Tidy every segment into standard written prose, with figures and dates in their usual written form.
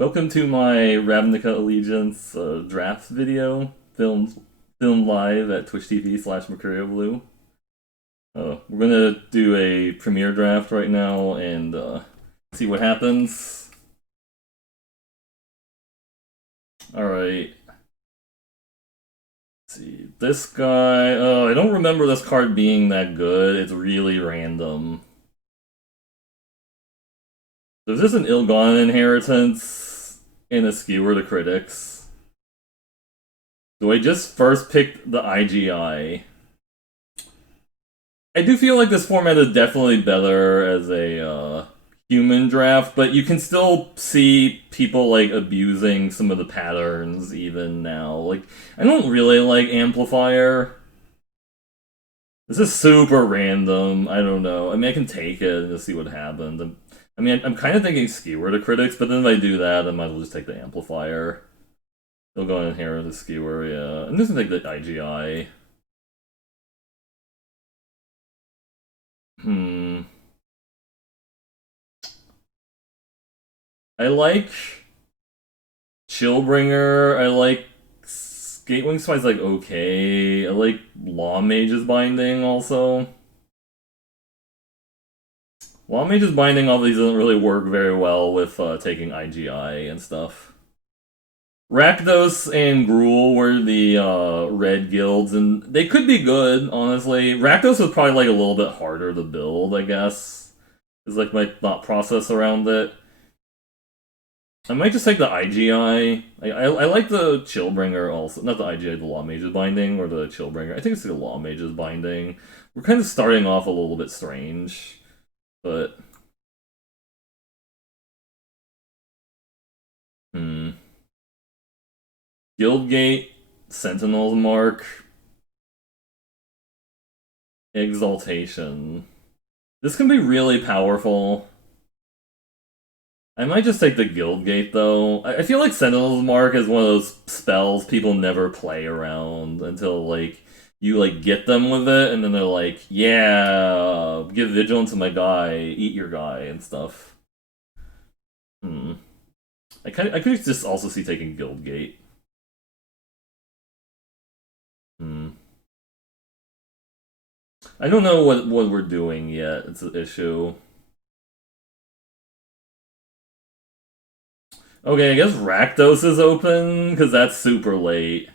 Welcome to my Ravnica Allegiance draft video, filmed live at Twitch TV/MercurioBlue. We're gonna do a premiere draft right now and see what happens. Alright. See, this guy, I don't remember this card being that good. It's really random. There's just an Ill-Gotten Inheritance and a Skewer to Critics. Do I just first pick the IGI? I do feel like this format is definitely better as a human draft, but you can still see people like abusing some of the patterns even now. Like, I don't really like Amplifier. This is super random. I don't know. I mean, I can take it and just see what happens. I'm kind of thinking Skewer to Critics, but then if I do that, I might as well just take the Amplifier. They'll go in here with the Skewer, yeah. I'm just gonna take the IGI. I like Chillbringer. I like Gatewing Spine's like okay. I like Law Mage's Binding also. Law Mage's Binding all these doesn't really work very well with taking IGI and stuff. Rakdos and Gruul were the red guilds, and they could be good, honestly. Rakdos was probably like a little bit harder to build, I guess. Is like my thought process around it. I might just take the IGI. I like the Chillbringer also. Not the IGI, the Law Mage's Binding, or the Chillbringer. I think it's the Law Mage's Binding. We're kind of starting off a little bit strange, but... Guildgate, Sentinel's Mark, Exaltation. This can be really powerful. I might just take the Guildgate, though. I feel like Sentinel's Mark is one of those spells people never play around until, like, you, like, get them with it, and then they're like, yeah, give Vigilance to my guy, eat your guy, and stuff. I could just also see taking Guildgate. I don't know what we're doing yet. It's an issue. Okay, I guess Rakdos is open, because that's super late.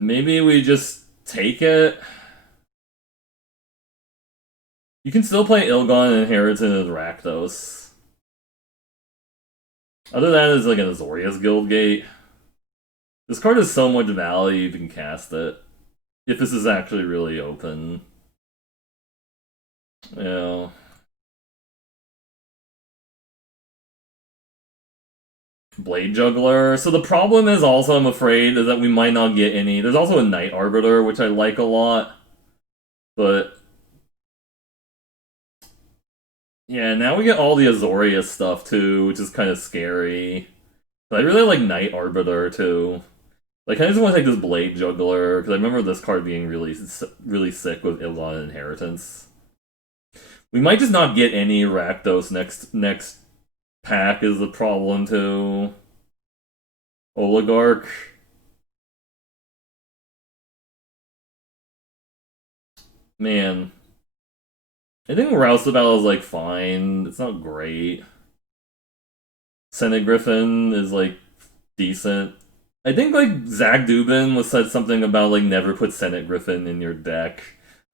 Maybe we just take it? You can still play Ill-Gotten Inheritance as Rakdos. Other than that, is like an Azorius Guildgate. This card has so much value, you can cast it. If this is actually really open. Yeah. Blade Juggler. So the problem is also, I'm afraid, is that we might not get any. There's also a Night Arbiter, which I like a lot. But... yeah, now we get all the Azorius stuff, too, which is kind of scary. But I really like Night Arbiter, too. Like, I just want to take this Blade Juggler, because I remember this card being really sick with Ill-Gotten Inheritance. We might just not get any Rakdos next pack is the problem, too. Oligarch. Man. I think Roustabout is, like, fine. It's not great. Senate Griffin is, like, decent. I think, like, Zach Dubin was said something about, like, never put Senate Griffin in your deck.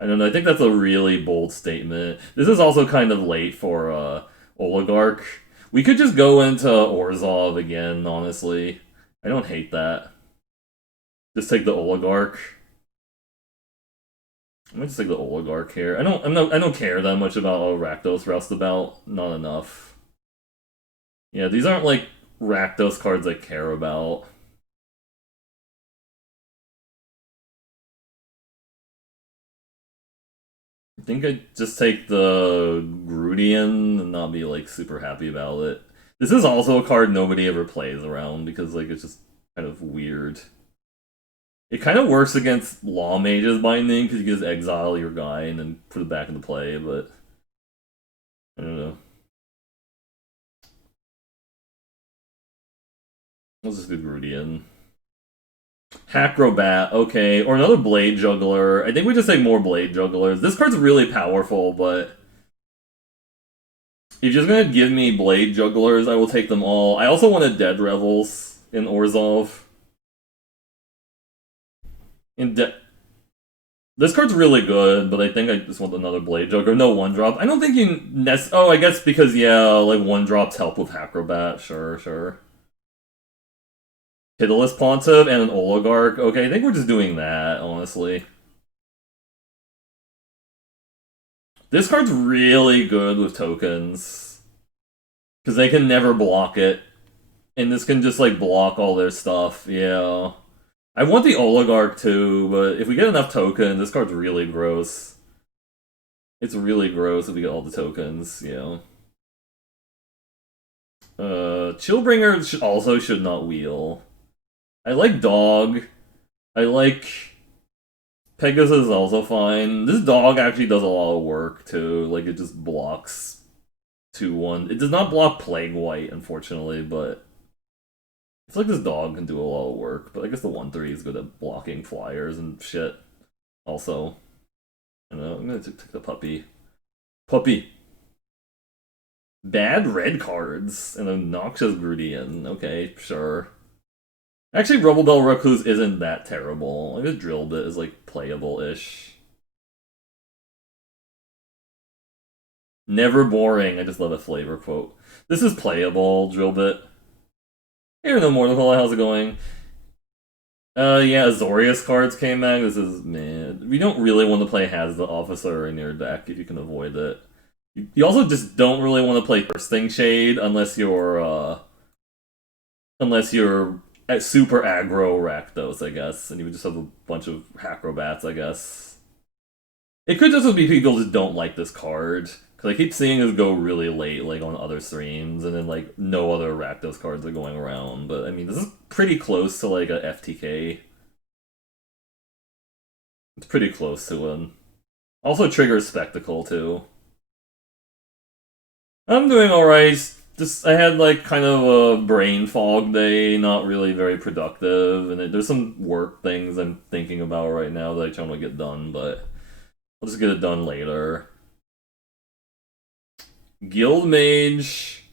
I don't know, I think that's a really bold statement. This is also kind of late for, Oligarch. We could just go into Orzhov again, honestly. I don't hate that. Just take the Oligarch. I might just take the Oligarch here. I don't care that much about Rakdos Roustabout. Not enough. Yeah, these aren't like Rakdos cards I care about. I think I'd just take the Grudian and not be like super happy about it. This is also a card nobody ever plays around because like it's just kind of weird. It kind of works against Law Mage's Binding because you can just exile your guy and then put it back into play, but I don't know. Let's just do Grudian. Hackrobat, okay. Or another Blade Juggler. I think we just take more Blade Jugglers. This card's really powerful, but if you're just gonna give me Blade Jugglers, I will take them all. I also wanted Dead Revels in Orzhov. This card's really good, but I think I just want another Blade Juggler. No 1-drop. I don't think you oh, I guess because, yeah, like 1-drops help with Hackrobat. Sure, sure. Pitiless Pontiff and an Oligarch. Okay, I think we're just doing that, honestly. This card's really good with tokens. Because they can never block it. And this can just, like, block all their stuff. Yeah. I want the Oligarch, too, but if we get enough tokens, this card's really gross. It's really gross if we get all the tokens, yeah. Chillbringer also should not wheel. I like Dog. I like... Pegasus is also fine. This Dog actually does a lot of work, too. Like, it just blocks 2-1. It does not block Plague White, unfortunately, but... I feel like this Dog can do a lot of work, but I guess the 1-3 is good at blocking flyers and shit. Also. I don't know, I'm gonna take the Puppy. Puppy! Bad red cards and a Noxious Grudian. Okay, sure. Actually, Rubble Bell Recluse isn't that terrible. I guess Drill Bit is, like, playable-ish. Never boring. I just love a flavor quote. This is playable, Drill Bit. Hey, no more. How's it going? Yeah, Azorius cards came back. This is, man. We don't really want to play Has the Officer in your deck if you can avoid it. You also just don't really want to play Bursting Shade unless you're at super aggro Rakdos, I guess, and you would just have a bunch of Hackrobats, I guess. It could just be people just don't like this card, because I keep seeing this go really late, like, on other streams, and then, like, no other Rakdos cards are going around, but, I mean, this is pretty close to, like, a FTK. It's pretty close to one. Also triggers Spectacle, too. I'm doing alright. Just, I had, like, kind of a brain fog day, not really very productive, and there's some work things I'm thinking about right now that I try to get done, but I'll just get it done later. Guild Mage.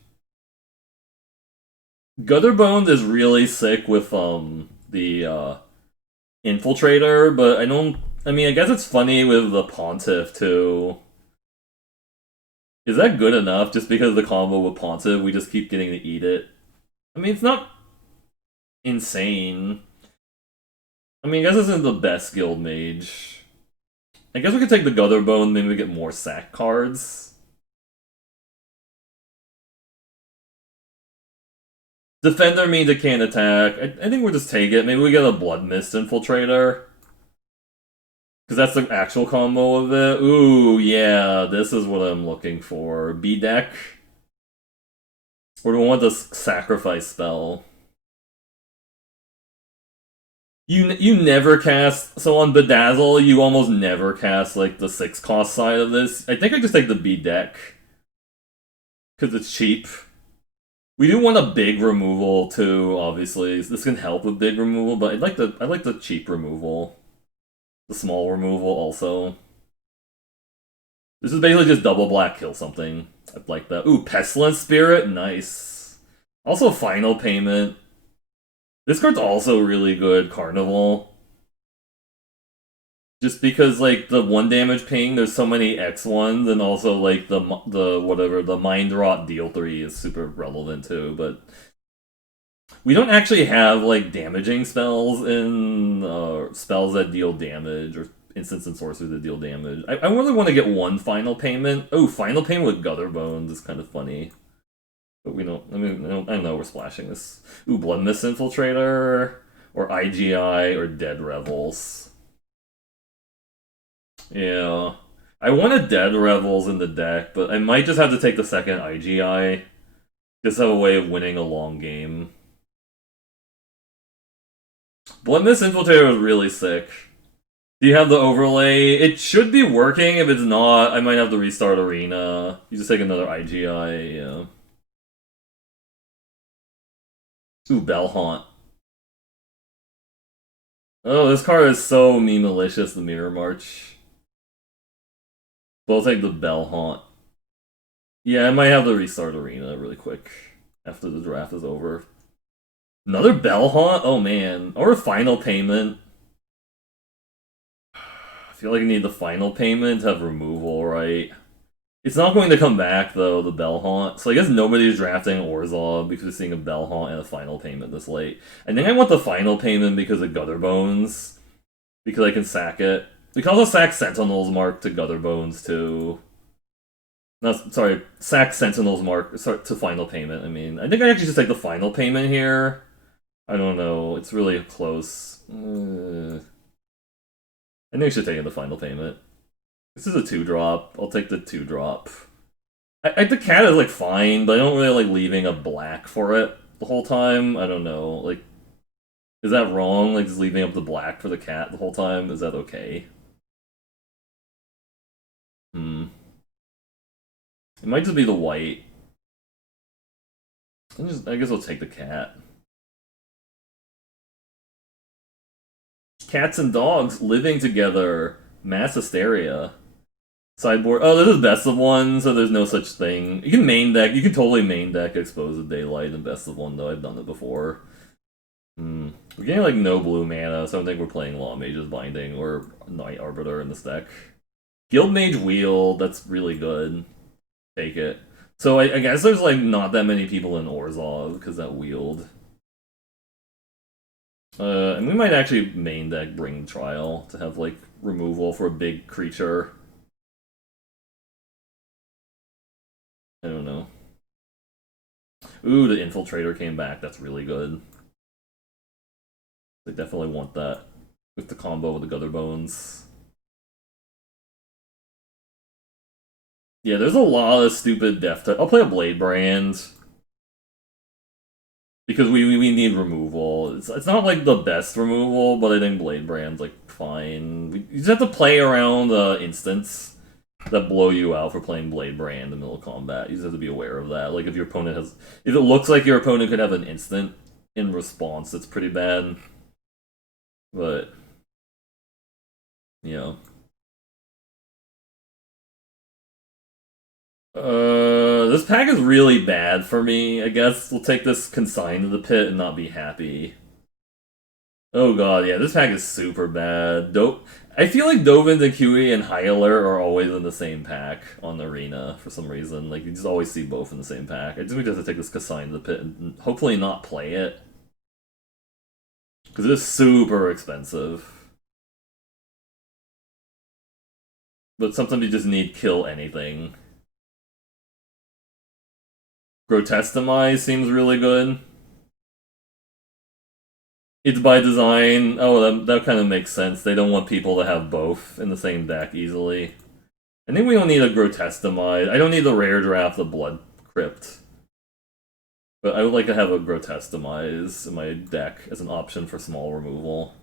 Gutterbone is really sick with, the, Infiltrator, but I mean, I guess it's funny with the Pontiff, too. Is that good enough just because of the combo with Pontiff, we just keep getting to eat it? I mean, it's not insane. I mean, I guess this isn't the best Guild Mage. I guess we could take the Gutterbone, maybe we get more sack cards. Defender means it can't attack. I think we'll just take it. Maybe we get a Blood Mist Infiltrator. Because that's the actual combo of it. Ooh, yeah, this is what I'm looking for. B-Deck. Or do we want the Sacrifice spell? You never cast... So on Bedazzle, you almost never cast, like, the 6-cost side of this. I think I just take the B-Deck. Because it's cheap. We do want a big removal, too, obviously. This can help with big removal, but I like the cheap removal. The small removal also. This is basically just double black kill something. I like that. Ooh, Pestilence Spirit? Nice. Also Final Payment. This card's also really good, Carnival. Just because, like, the 1 damage ping, there's so many X1s, and also, like, the Mind Rot Deal 3 is super relevant too, but we don't actually have, like, damaging spells in spells that deal damage, or instants and sorceries that deal damage. I really want to get one Final Payment. Oh, Final Payment with Gutterbones is kind of funny. But we don't, I mean, I know we're splashing this. Ooh, Blood Mist Infiltrator, or IGI, or Dead Revels. Yeah. I wanted Dead Revels in the deck, but I might just have to take the second IGI. Just have a way of winning a long game. Blood Mist Infiltrator is really sick. Do you have the overlay? It should be working. If it's not, I might have to restart Arena. You just take another IGI, yeah. Ooh, Bell Haunt. Oh, this card is so meme-malicious, the Mirror March. But I'll take the Bell Haunt. Yeah, I might have to restart Arena really quick after the draft is over. Another Bell Haunt? Oh man. Or a final payment. I feel like I need the final payment to have removal, right? It's not going to come back though, the Bell Haunt. So I guess nobody's drafting Orzhov because we're seeing a Bell Haunt and a final payment this late. I think I want the final payment because of Gutter Bones. Because I can sack it. We can also sack Sentinel's Mark to Gutter Bones too. No, sorry, sack Sentinel's Mark to final payment. I mean, I think I actually just take the final payment here. I don't know. It's really close. I think I should take the final payment. This is a 2-drop. I'll take the 2-drop. The cat is like fine, but I don't really like leaving a black for it the whole time. I don't know. Like, is that wrong? Like, just leaving up the black for the cat the whole time? Is that okay? It might just be the white. I guess I'll take the cat. Cats and dogs living together. Mass hysteria. Sideboard. Oh, this is best of one, so there's no such thing. You can main deck. You can totally main deck Exposed Daylight and best of one, though. I've done it before. We're getting like no blue mana, so I don't think we're playing Law Mage's Binding or Night Arbiter in this deck. Guild Mage Wheel, that's really good. Take it. So I guess there's like not that many people in Orzhov because that wheeled. And we might actually main deck Bring Trial to have like removal for a big creature. I don't know. Ooh, the Infiltrator came back. That's really good. I definitely want that with the combo with the Gutter Bones. Yeah, there's a lot of stupid death type. I'll play a Blade Brand. Because we need removal. It's not like the best removal, but I think Blade Brand's like fine. You just have to play around instants that blow you out for playing Blade Brand in the middle of combat. You just have to be aware of that. Like if your opponent has, if it looks like your opponent could have an instant in response, it's pretty bad. But you know. This pack is really bad for me. I guess we'll take this consigned to the pit and not be happy. Oh god, yeah, this pack is super bad. I feel like Dovin, Akui, and Hyler are always in the same pack on the Arena for some reason. Like, you just always see both in the same pack. I just we have to take this consigned to the pit and hopefully not play it. Because it is super expensive. But sometimes you just need kill anything. Grotestemize seems really good. It's by design. Oh, that kind of makes sense. They don't want people to have both in the same deck easily. I think we don't need a Grotestemize. I don't need the rare draft, the Blood Crypt. But I would like to have a Grotestemize in my deck as an option for small removal.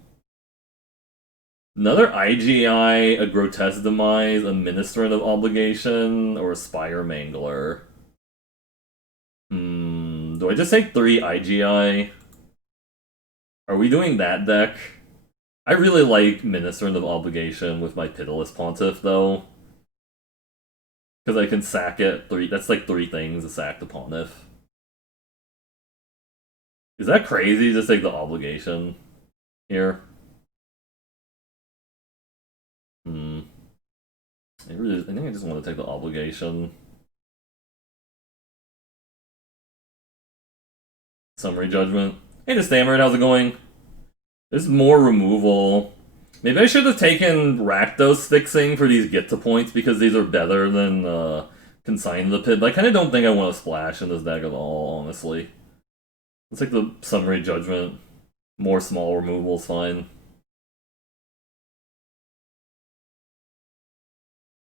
Another IGI, a Grotestemize, a Ministrative Obligation, or a Spire Mangler. Do I just take 3 IGI? Are we doing that deck? I really like Ministrative Obligation with my Pitiless Pontiff, though. Because I can sack it 3. That's like 3 things to sack the Pontiff. Is that crazy? Just take the Obligation here. I think I just want to take the Obligation. Summary Judgment. Hey, the Stammered, how's it going? There's more removal. Maybe I should have taken Rakdos fixing for these get to points because these are better than Consign the Pit. But I kind of don't think I want to splash in this deck at all, honestly. Let's take the Summary Judgment. More small removal's fine.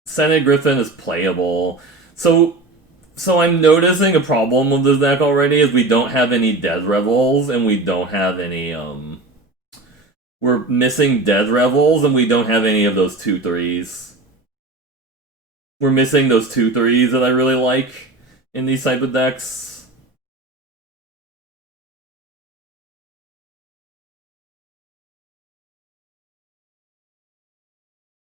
Senate Griffin is playable. So I'm noticing a problem with this deck already is we don't have any Dead Revels and we don't have any we're missing Dead Revels and we don't have any of those 2/3s. We're missing those 2/3s that I really like in these type of decks.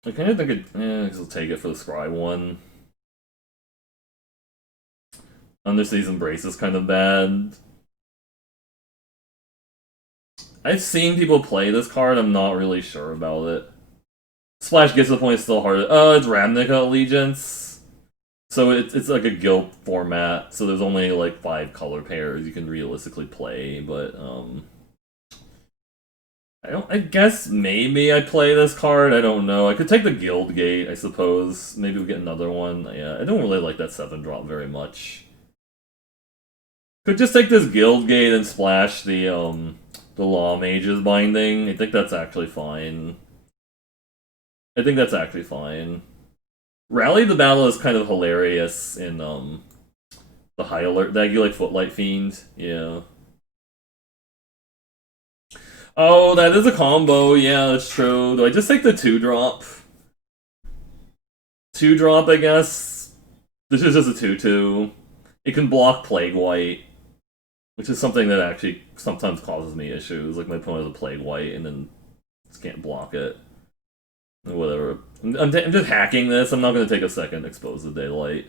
I kind of think I guess I'll take it for the Scry one. Undersea's Embrace is kind of bad. I've seen people play this card, I'm not really sure about it. Splash gets the point still hard. It's Ravnica Allegiance. So it's like a guild format, so there's only like 5 color pairs you can realistically play, but I guess maybe I play this card, I don't know. I could take the Guild Gate, I suppose. Maybe we get another one. Yeah, I don't really like that 7-drop very much. Could just take this Guild Gate and splash the Law Mage's binding. I think that's actually fine. I think that's actually fine. Rally the Battle is kind of hilarious in the High Alert deck. You like Footlight Fiend? Yeah. Oh, that is a combo. Yeah, that's true. Do I just take the 2-drop? 2-drop, I guess. This is just a 2/2. It can block Plague White, which is something that actually sometimes causes me issues. Like my opponent has a Plague White and then just can't block it. Whatever. I'm just hacking this. I'm not going to take a second Expose the Daylight.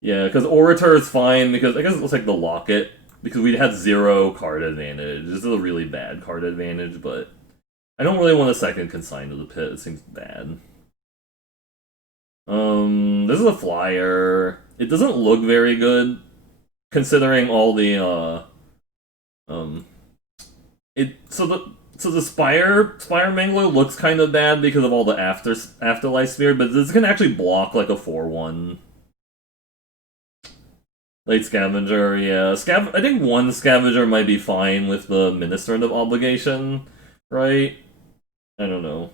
Yeah, because Orator is fine, because I guess let's take the Locket, because we had 0 card advantage. This is a really bad card advantage, but I don't really want a second Consign to the Pit. It seems bad. This is a flyer. It doesn't look very good, considering all the, So the Spire Mangler looks kind of bad because of all the Afterlife Sphere, but this can actually block like a 4/1. Late Scavenger, yeah. I think one Scavenger might be fine with the Ministrative Obligation, right? I don't know.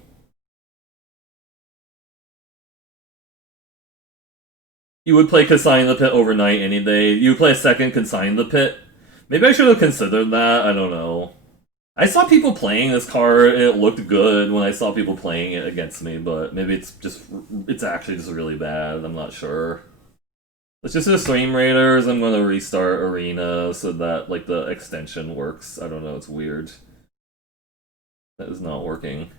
You would play Consign the Pit overnight any day. You would play a second Consign the Pit. Maybe I should have considered that. I don't know. I saw people playing this card, and it looked good when I saw people playing it against me, but maybe it's actually just really bad. I'm not sure. Let's just do Stream Raiders. I'm going to restart Arena so that like the extension works. I don't know, it's weird. That is not working.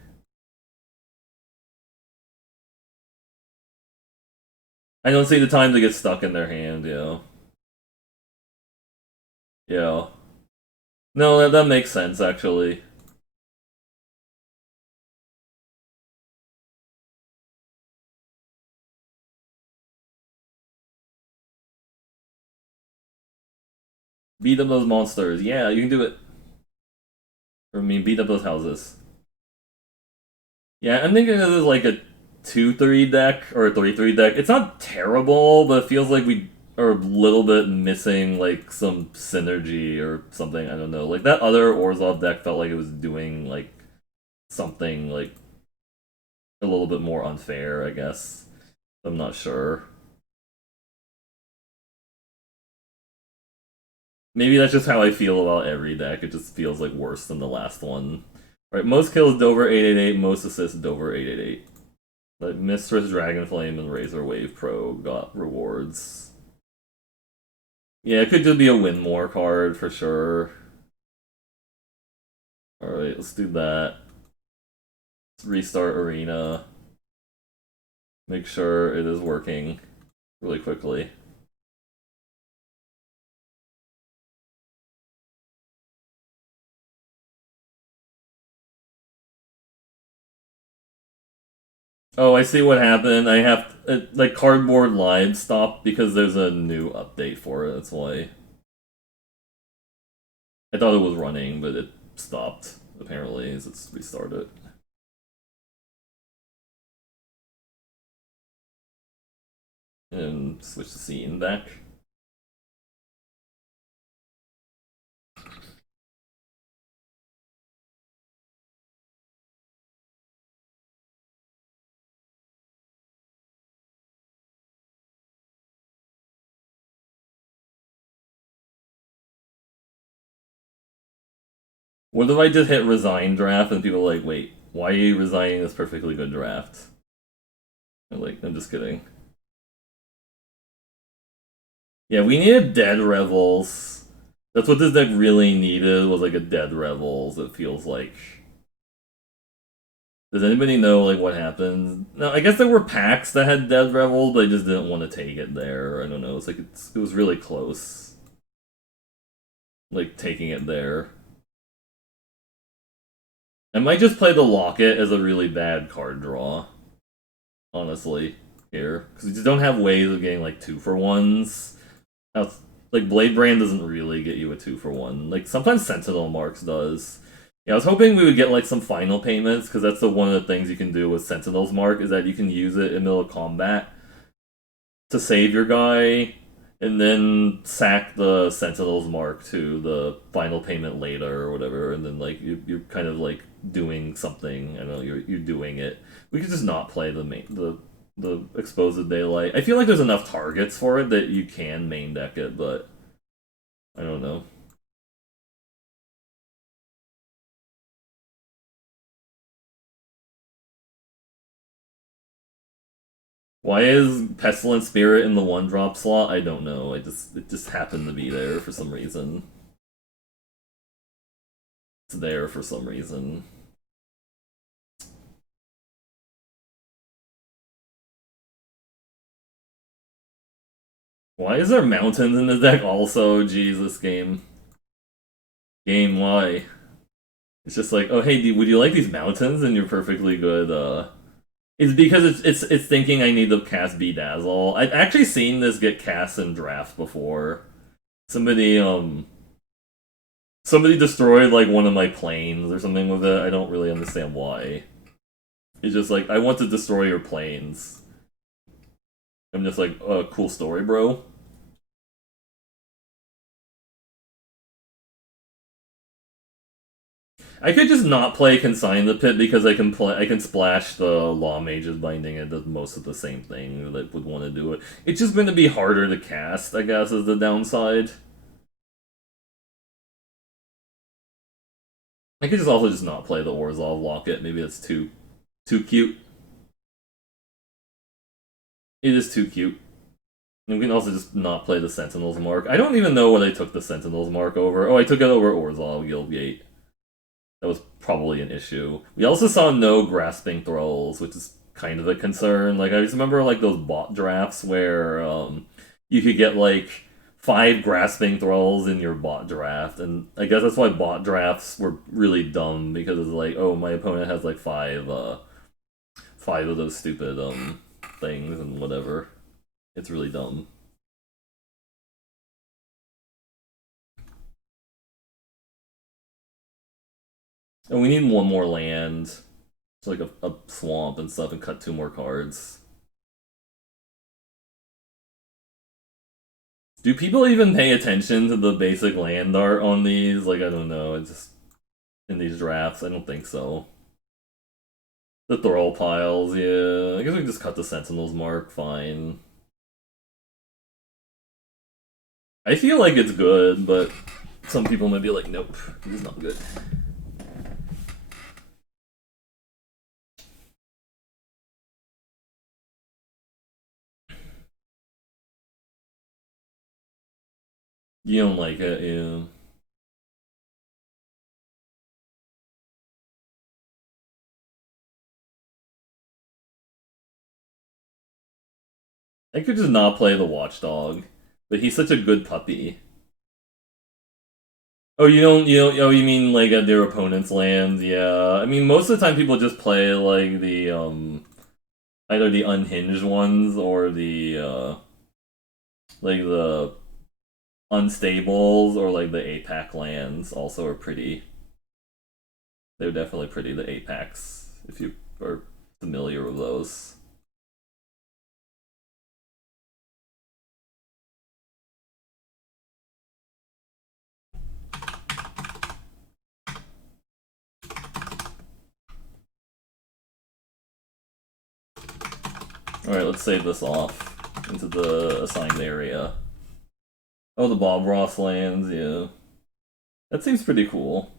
I don't see the time to get stuck in their hand, yeah. Yeah. No, that makes sense, actually. Beat up those monsters. Yeah, you can do it. Or, I mean, beat up those houses. Yeah, I'm thinking this is like a 2/3 deck, or a 3/3 deck. It's not terrible, but it feels like we are a little bit missing, like, some synergy or something. I don't know. Like, that other Orzhov deck felt like it was doing, like, something, like, a little bit more unfair, I guess. I'm not sure. Maybe that's just how I feel about every deck. It just feels like worse than the last one. Right, most kills Dover 888, most assists Dover 888. Like Mistress Dragonflame and Razor Wave Pro got rewards. Yeah, it could just be a win more card for sure. Alright, let's do that. Let's restart Arena. Make sure it is working really quickly. Oh, I see what happened. I have like Cardboard Live stopped because there's a new update for it. That's why. I thought it was running, but it stopped apparently as it's restarted. And switch the scene back. What if I just hit resign draft and people are like, wait, why are you resigning this perfectly good draft? I'm like, I'm just kidding. Yeah, we needed Dead Revels. That's what this deck really needed, was like a Dead Revels, it feels like. Does anybody know like what happened? No, I guess there were packs that had Dead Revel, but I just didn't want to take it there. I don't know. It's like it was really close. Like taking it there. I might just play the Locket as a really bad card draw. Honestly, here. Because we just don't have ways of getting like 2-for-1s. Like Blade Brand doesn't really get you a 2-for-1. Like sometimes Sentinel Marks does. Yeah, I was hoping we would get like some final payments, because that's one of the things you can do with Sentinel's Mark, is that you can use it in the middle of combat to save your guy, and then sack the Sentinel's Mark to the final payment later or whatever, and then like you're kind of like doing something. I don't know, you're doing it. We could just not play the Exposed Daylight. I feel like there's enough targets for it that you can main deck it, but I don't know. Why is Pestilent Spirit in the 1-drop slot? I don't know. It just happened to be there for some reason. It's there for some reason. Why is there mountains in the deck also? Jesus, game. Game, why? It's just like, oh hey, would you like these mountains? And you're perfectly good. It's because it's thinking I need to cast Bedazzle. I've actually seen this get cast in draft before. Somebody somebody destroyed like one of my planes or something with it. I don't really understand why. It's just like, I want to destroy your planes. I'm just like, cool story, bro. I could just not play Consign the Pit, because I can splash the Law Mage's Binding. It does most of the same thing that would want to do it. It's just going to be harder to cast, I guess, is the downside. I could just also just not play the Orzhov Locket. Maybe that's too cute. It is too cute. And we can also just not play the Sentinel's Mark. I don't even know what I took the Sentinel's Mark over. Oh, I took it over Orzhov Guildgate. That was probably an issue. We also saw no Grasping Thralls, which is kind of a concern. Like, I just remember like those bot drafts where you could get like 5 Grasping Thralls in your bot draft, and I guess that's why bot drafts were really dumb, because it's like, oh, my opponent has like 5 of those stupid things and whatever. It's really dumb. And we need one more land. It's like a swamp and stuff, and cut 2 more cards. Do people even pay attention to the basic land art on these? Like, I don't know. It's just in these drafts, I don't think so. The Thrall piles, yeah. I guess we can just cut the Sentinel's Mark, fine. I feel like it's good, but some people might be like, nope, it's not good. You don't like it, yeah. I could just not play the Watchdog, but he's such a good puppy. Oh, oh, you mean like at their opponent's lands? Yeah. I mean, most of the time people just play like the, either the unhinged ones or the, like the unstables, or like the APAC lands also are pretty. They're definitely pretty, the APACs, if you are familiar with those. Alright, let's save this off into the assigned area. Oh, the Bob Ross lands, yeah. That seems pretty cool.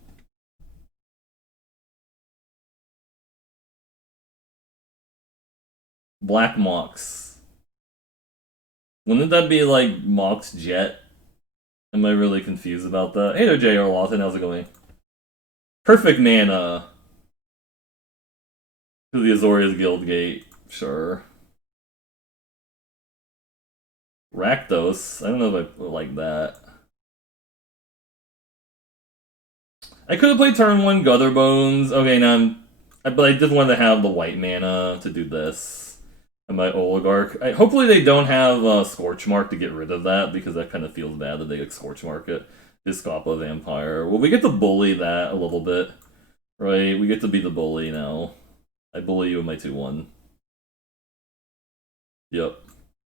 Black Mox. Wouldn't that be like Mox Jet? Am I really confused about that? Hey there, J.R. Lawson, how's it going? Perfect mana. To the Azorius Guildgate, sure. Rakdos, I don't know if I like that. I could have played turn 1 Gutherbones. Okay, now but I just wanted to have the white mana to do this. And my Oligarch. Hopefully they don't have Scorchmark to get rid of that, because that kind of feels bad that they get Scorchmark it. Discapa Vampire. Well, we get to bully that a little bit. Right? We get to be the bully now. I bully you in my 2-1. Yep.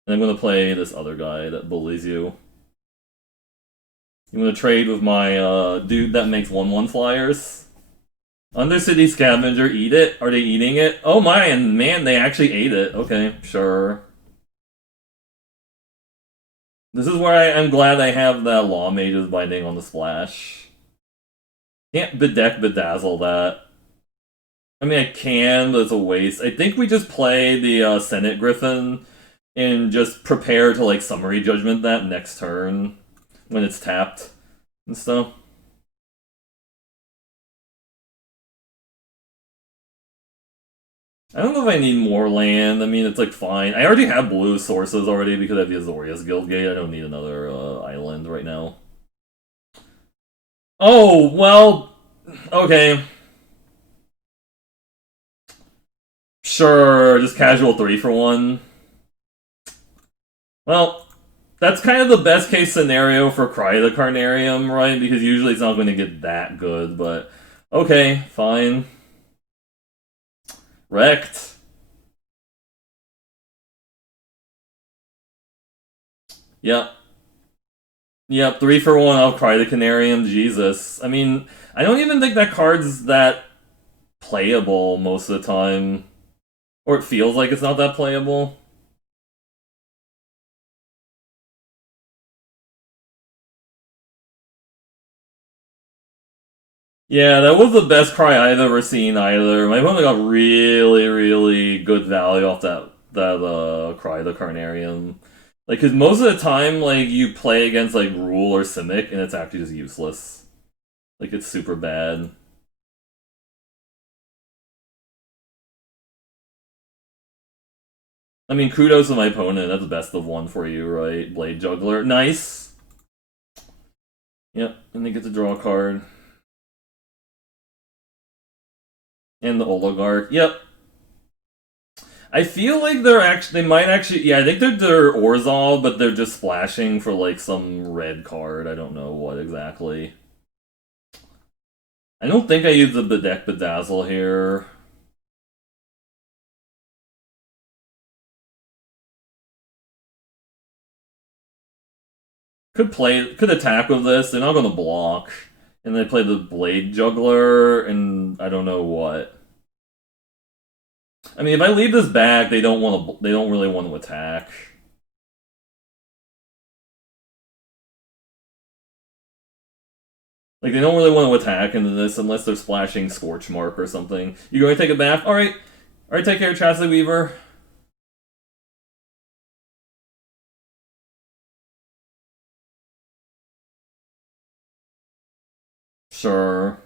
And I'm gonna play this other guy that bullies you. I'm gonna trade with my dude that makes 1/1 flyers. Undercity Scavenger, eat it? Are they eating it? Oh my, and man, they actually ate it. Okay, sure. This is where I'm glad I have that Law Mage's Binding on the splash. Can't bedazzle that. I mean, I can, but it's a waste. I think we just play the Senate Griffin and just prepare to, like, Summary Judgment that next turn when it's tapped and stuff. I don't know if I need more land. I mean, it's like fine. I already have blue sources already because I have the Azorius Guildgate. I don't need another island right now. Oh, well, okay. Sure, just casual 3 for 1. Well, that's kind of the best case scenario for Cry the Carnarium, right? Because usually it's not going to get that good, but okay, fine. Wrecked. Yep. Yep, 3 for 1, I'll Cry the Canarium, Jesus. I mean, I don't even think that card's that playable most of the time. Or it feels like it's not that playable. Yeah, that was the best cry I've ever seen either. My opponent got really, really good value off that cry the Carnarium. Like, cause most of the time, like, you play against like Rule or Simic and it's actually just useless. Like, it's super bad. I mean, kudos to my opponent. That's the best of 1 for you, right? Blade Juggler. Nice. Yep, and they get to draw a card. And the Oligarch. Yep. I feel like they might actually, yeah, I think they're Orzhov, but they're just splashing for like some red card. I don't know what exactly. I don't think I used the Bedazzle here. Could attack with this. They're not gonna block. And they play the Blade Juggler, and I don't know what. I mean, if I leave this back, they don't really want to attack. Like, they don't really want to attack into this unless they're splashing Scorchmark or something. You going to take a bath? Alright. Alright, take care, Chastity Weaver. Sure.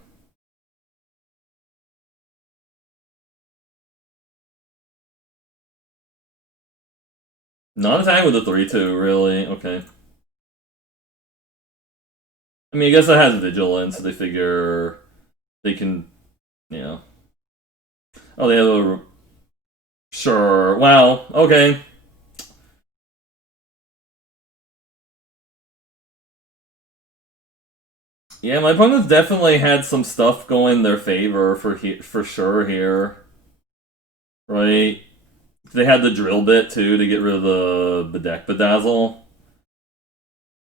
Not attacking with the 3-2, really. Okay. I mean, I guess it has Vigilance, so they figure they can, yeah. Oh, they have a... Sure. Wow. Okay. Yeah, my opponents definitely had some stuff going in their favor for sure here. Right? They had the drill bit, too, to get rid of the Bedazzle.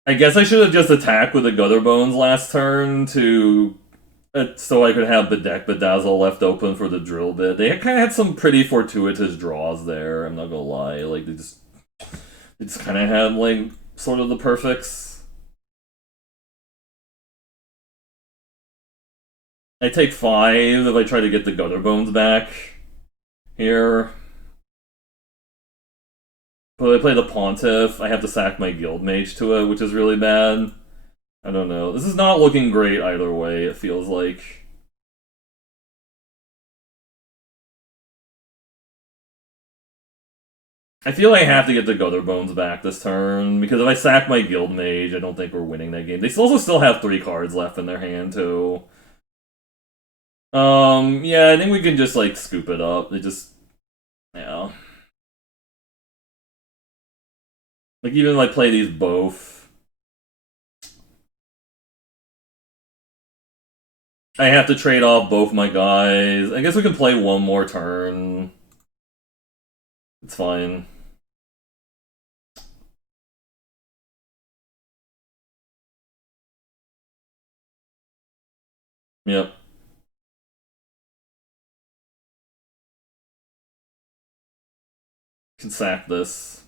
I guess I should have just attacked with the Gutherbones last turn to so I could have Bedazzle left open for the drill bit. They kind of had some pretty fortuitous draws there. I'm not gonna lie, like they just kind of had like sort of the perfects. I take 5 if I try to get the Gutherbones back here. But I play the Pontiff, I have to sack my Guild Mage to it, which is really bad. I don't know. This is not looking great either way, it feels like. I feel I have to get the Gutter Bones back this turn, because if I sack my Guild Mage, I don't think we're winning that game. They also still have 3 cards left in their hand, too. Yeah, I think we can just, like, scoop it up. They just... Yeah. Like, even if I play these both... I have to trade off both my guys. I guess we can play one more turn. It's fine. Yep. Can sack this.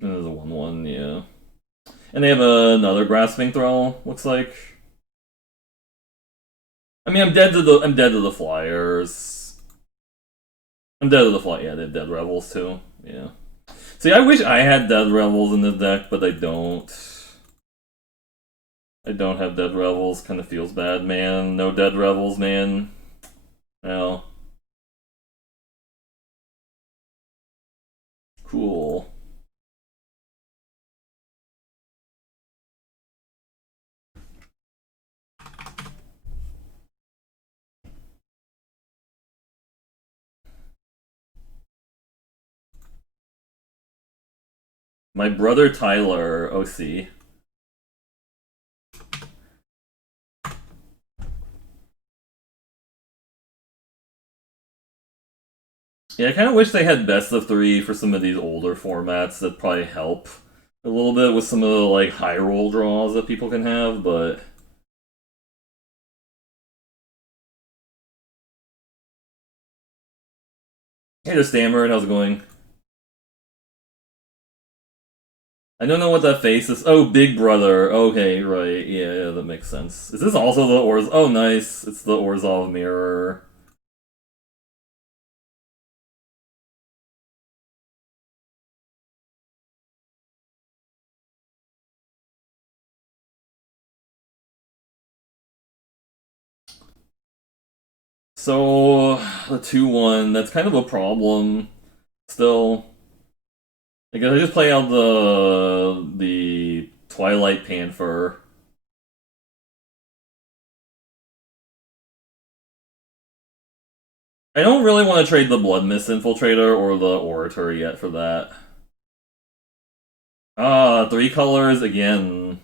It is a 1/1, yeah. And they have another Grasping Throw, looks like. I mean, I'm dead to the Flyers. I'm dead to the Fly. Yeah, they have Dead Rebels too. Yeah. See, I wish I had Dead Rebels in the deck, but I don't. I don't have Dead Rebels. Kind of feels bad, man. No Dead Rebels, man. No. Cool. My brother Tyler, OC. Yeah, I kind of wish they had best of 3 for some of these older formats that probably help a little bit with some of the like high roll draws that people can have, but hey there, Stammered, how's it going? I don't know what that face is. Oh, Big Brother. Okay, right. Yeah, that makes sense. Is this also the Orz? Oh, nice. It's the Orzhov mirror. So, the 2/1, that's kind of a problem still. I guess I just play out the Twilight Panther. I don't really want to trade the Blood Mist Infiltrator or the Orator yet for that. Ah, 3 colors again.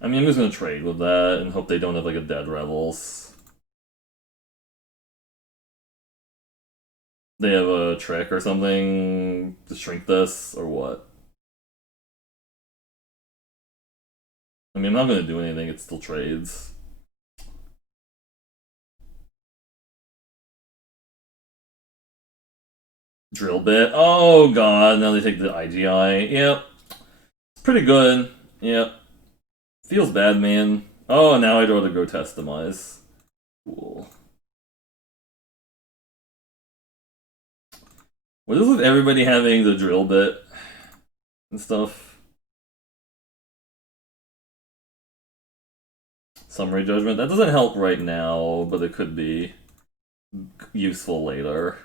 I mean, I'm just gonna trade with that and hope they don't have like a Dead Rebels. They have a trick or something to shrink this, or what? I mean, I'm not gonna do anything, it still trades. Drill bit. Oh god, now they take the IGI. Yep. It's pretty good. Yep. Feels bad, man. Oh, now I draw the Grotesque Demise. Cool. What is with everybody having the drill bit and stuff? Summary Judgment. That doesn't help right now, but it could be useful later.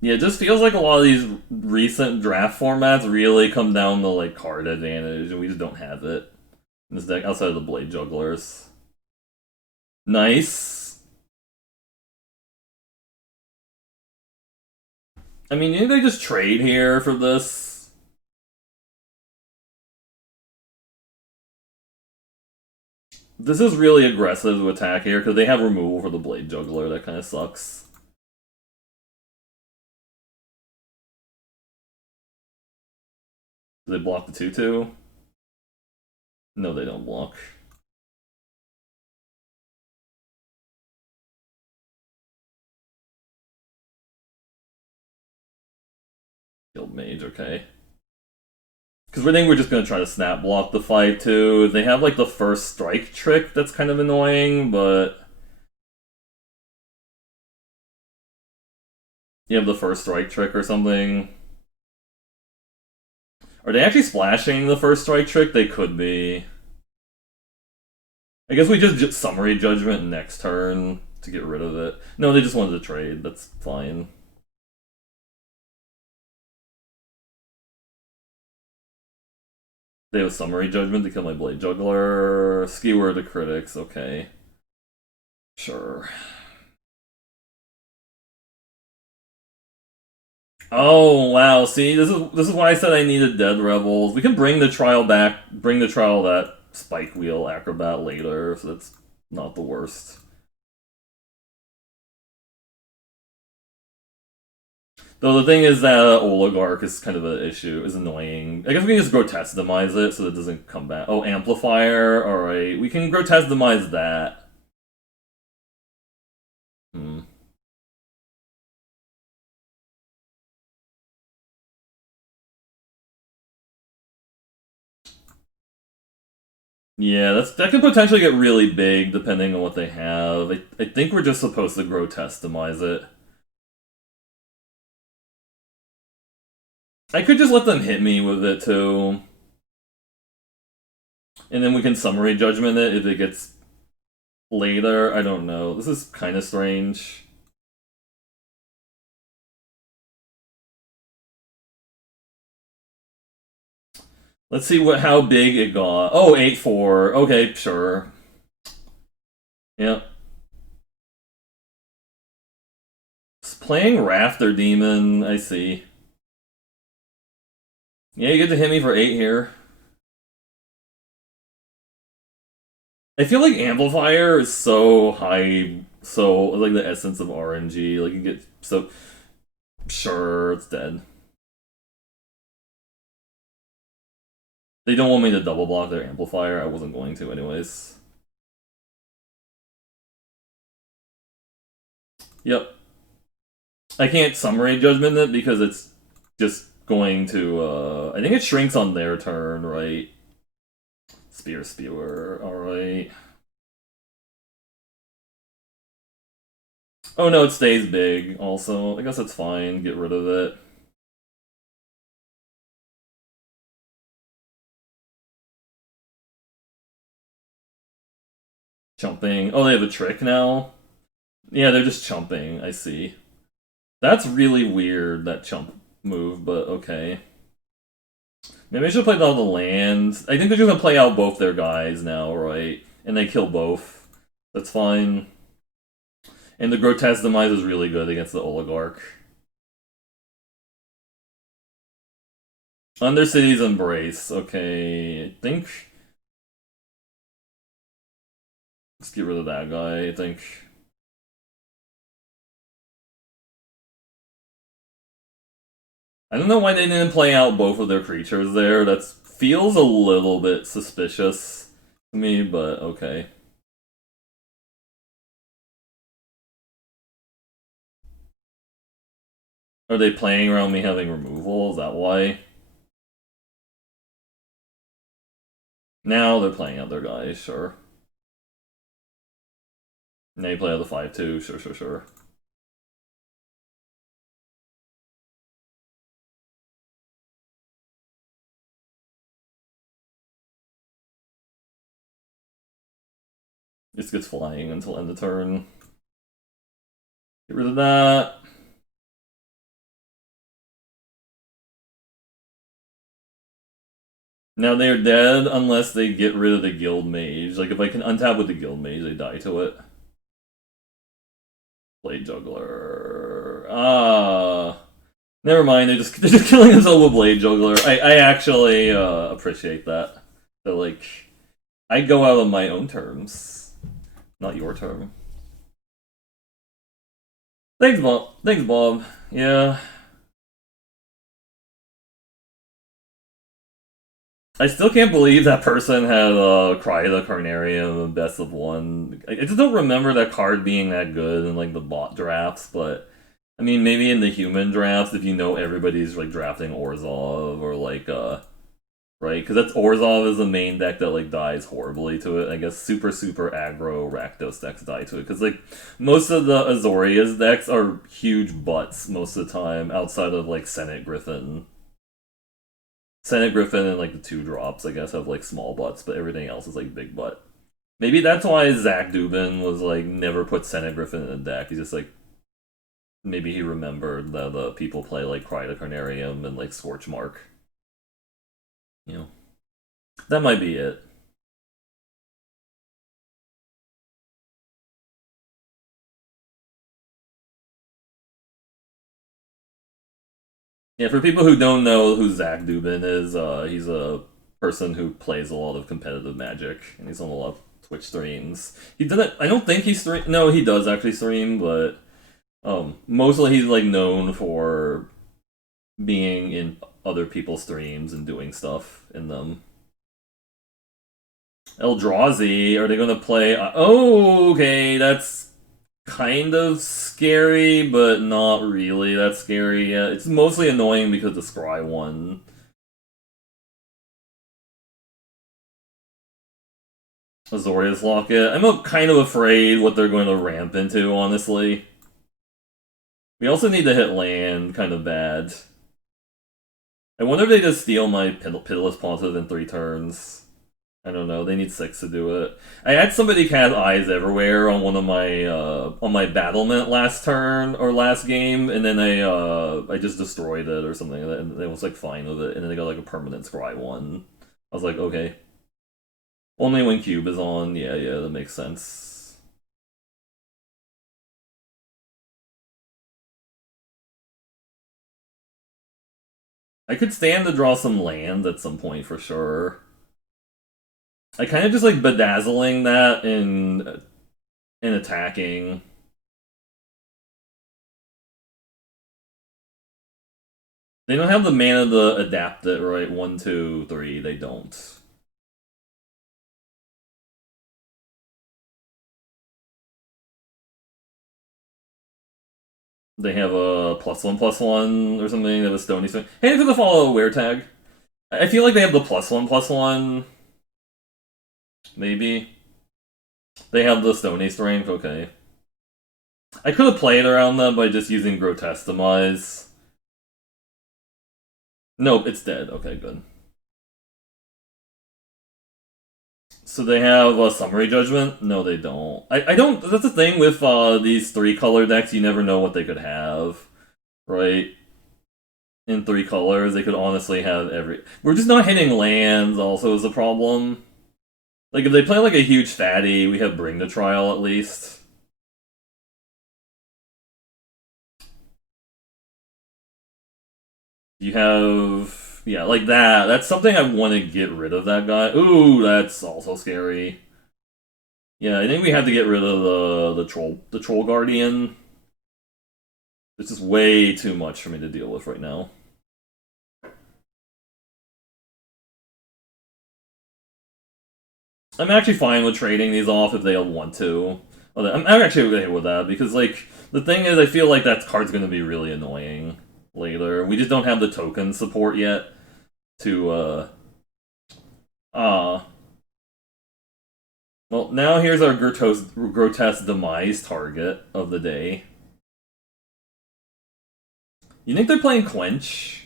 Yeah, it just feels like a lot of these recent draft formats really come down to like card advantage, and we just don't have it in this deck outside of the Blade Jugglers. Nice. I mean, you think they just trade here for this? This is really aggressive to attack here because they have removal for the Blade Juggler. That kind of sucks. Do they block the 2/2? No, they don't block. Guild Mage, okay. Because we think we're just gonna try to snap block the fight too. They have like the first strike trick that's kind of annoying, but you have the first strike trick or something. Are they actually splashing the first strike trick? They could be. I guess we just summary judgment next turn to get rid of it. No, they just wanted to trade. That's fine. They have a summary judgment to kill my Blade Juggler. Skewer the critics, okay. Sure. Oh wow! See, this is why I said I needed Dead Rebels. We can bring the trial back, bring the trial that Spike Wheel Acrobat later, so that's not the worst. Though the thing is that Oligarch is kind of an issue, is annoying. I guess we can just grotesque-demize it so it doesn't come back. Oh, Amplifier, alright. We can grotesque-demize that. Hmm. Yeah, that can potentially get really big depending on what they have. I think we're just supposed to grotesque-demize it. I could just let them hit me with it too. And then we can summary judgment it if it gets later. I don't know. This is kind of strange. Let's see how big it got. Oh, 8-4. Okay, sure. Yep. It's playing Rafter Demon, I see. Yeah, you get to hit me for 8 here. I feel like Amplifier is so high, so like the essence of RNG. Like you get so sure it's dead. They don't want me to double block their Amplifier. I wasn't going to anyways. Yep. I can't summary judgment it because it's just going to I think it shrinks on their turn, right? Spewer, alright. Oh no, it stays big also. I guess that's fine, get rid of it. Chumping. Oh, they have a trick now? Yeah, they're just chumping, I see. That's really weird, that chump move, but okay. Maybe I should play all the lands. I think they're gonna play out both their guys now, right? And they kill both. That's fine. And the Grotesque Demise is really good against the Oligarch. Undercity's Embrace. Okay, I think... Let's get rid of that guy, I think. I don't know why they didn't play out both of their creatures there. That feels a little bit suspicious to me, but okay. Are they playing around me having removal? Is that why? Now they're playing out their guys, sure. Now you play out the 5-2, sure. This gets flying until end of turn. Get rid of that. Now they're dead unless they get rid of the Guild Mage. Like, if I can untap with the Guild Mage, they die to it. Blade Juggler. Never mind, they're just killing themselves with Blade Juggler. I actually appreciate that. They're like, I go out on my own terms. Not your term. Thanks, Bob. Yeah. I still can't believe that person had Cry the Carnarium and Best of One. I just don't remember that card being that good in like the bot drafts, but I mean, maybe in the human drafts, if you know everybody's like drafting Orzhov or like right, because that's Orzhov is the main deck that like dies horribly to it. I guess super aggro Rakdos decks die to it because like most of the Azorius decks are huge butts most of the time outside of like Senate Griffin. Senate Griffin and like the 2 drops, I guess, have like small butts, but everything else is like big butt. Maybe that's why Zach Dubin was like never put Senate Griffin in a deck. He's just like maybe he remembered that the people play like Cry to Carnarium and like Scorchmark. You know, that might be it. Yeah, for people who don't know who Zach Dubin is, he's a person who plays a lot of competitive Magic, and he's on a lot of Twitch streams. He did it. I don't think he stream. No, he does actually stream, but mostly he's like known for being in other people's streams and doing stuff in them. Eldrazi, are they going to play? Oh, okay, that's kind of scary, but not really that scary. Yeah, it's mostly annoying because the Scry one. Azorius Locket. I'm kind of afraid what they're going to ramp into, honestly. We also need to hit land kind of bad. I wonder if they just steal my Pitiless Pontiff in 3 turns. I don't know. They need 6 to do it. I had somebody cast Eyes Everywhere on one of my on my battlement last turn or last game, and then I just destroyed it or something, and it was like fine with it, and then they got like a permanent Scry one. I was like, okay. Only when Cube is on. Yeah, yeah, that makes sense. I could stand to draw some land at some point for sure. I kind of just like bedazzling that in attacking. They don't have the mana to adapt it, right? 1, 2, 3. They don't. They have a +1/+1 or something. They have a Stony Swing. Hey, for the follow wear tag. I feel like they have the +1/+1. Maybe. They have the Stony Strength. Okay. I could have played around them by just using Grotesque Demise. Nope, it's dead. Okay, good. So they have a Summary Judgment? No, they don't. I don't. That's the thing with these 3-color decks. You never know what they could have, right? In 3 colors, they could honestly have every. We're just not hitting lands. Also, is a problem. Like if they play like a huge fatty, we have Bring the Trial at least. You have like that. That's something I want to get rid of. That guy. Ooh, that's also scary. Yeah, I think we have to get rid of the troll guardian. It's just way too much for me to deal with right now. I'm actually fine with trading these off if they want to. I'm actually okay with that because, like, the thing is, I feel like that card's going to be really annoying later. We just don't have the token support yet to, Ah. Well, now here's our grotesque demise target of the day. You think they're playing Quench?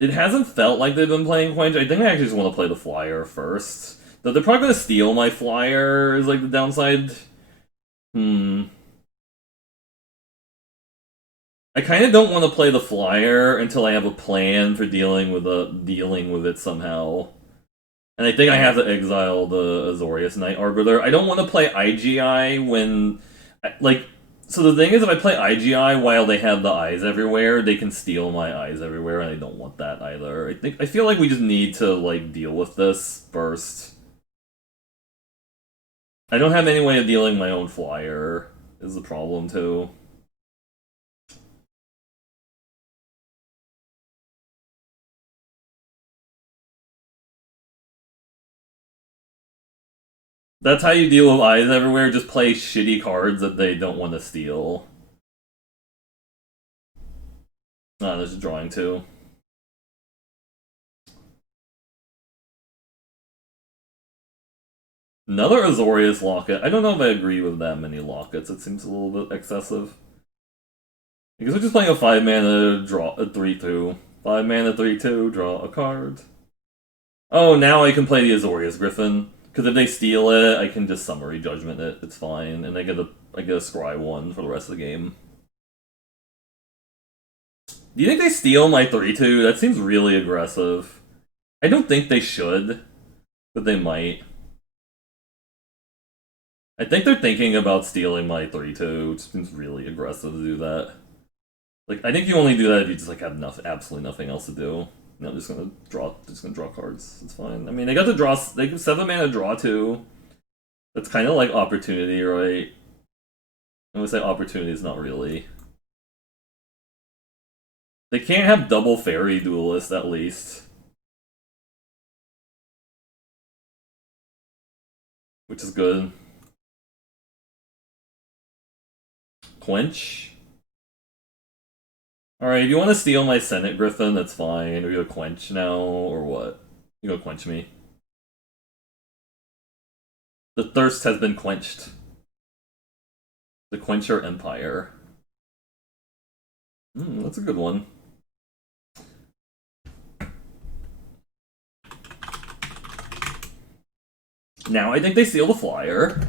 It hasn't felt like they've been playing Quench. I think I actually just want to play the Flyer first. Though they're probably going to steal my Flyer, is like the downside. Hmm. I kind of don't want to play the Flyer until I have a plan for dealing with it somehow. And I think I have to exile the Azorius Night Arbiter. I don't want to play IGI when, like, so the thing is, if I play IGI while they have the Eyes Everywhere, they can steal my Eyes Everywhere, and I don't want that either. I feel like we just need to like deal with this first. I don't have any way of dealing my own Flyer. Is the problem too. That's how you deal with eyes everywhere. Just play shitty cards that they don't want to steal. Ah, there's a drawing too. Another Azorius locket. I don't know if I agree with that many lockets. It seems a little bit excessive. I guess we're just playing a 5-mana draw a 3/2. 5-mana 3/2, draw a card. Oh, now I can play the Azorius Griffin. Because if they steal it, I can just Summary Judgment it. It's fine, and I get a Scry 1 for the rest of the game. Do you think they steal my 3/2? That seems really aggressive. I don't think they should, but they might. I think they're thinking about stealing my 3/2, which seems really aggressive to do that. Like, I think you only do that if you just like have absolutely nothing else to do. No, I'm just gonna draw cards. It's fine. I mean, they got to draw. They can 7-mana draw 2. That's kind of like opportunity, right? I'm gonna say opportunity is not really. They can't have double fairy duelist at least. Which is good. Quench. Alright, if you want to steal my Senate Griffin, that's fine. Are you gonna quench now, or what? You gonna quench me. The thirst has been quenched. The Quencher Empire. That's a good one. Now I think they steal the flyer.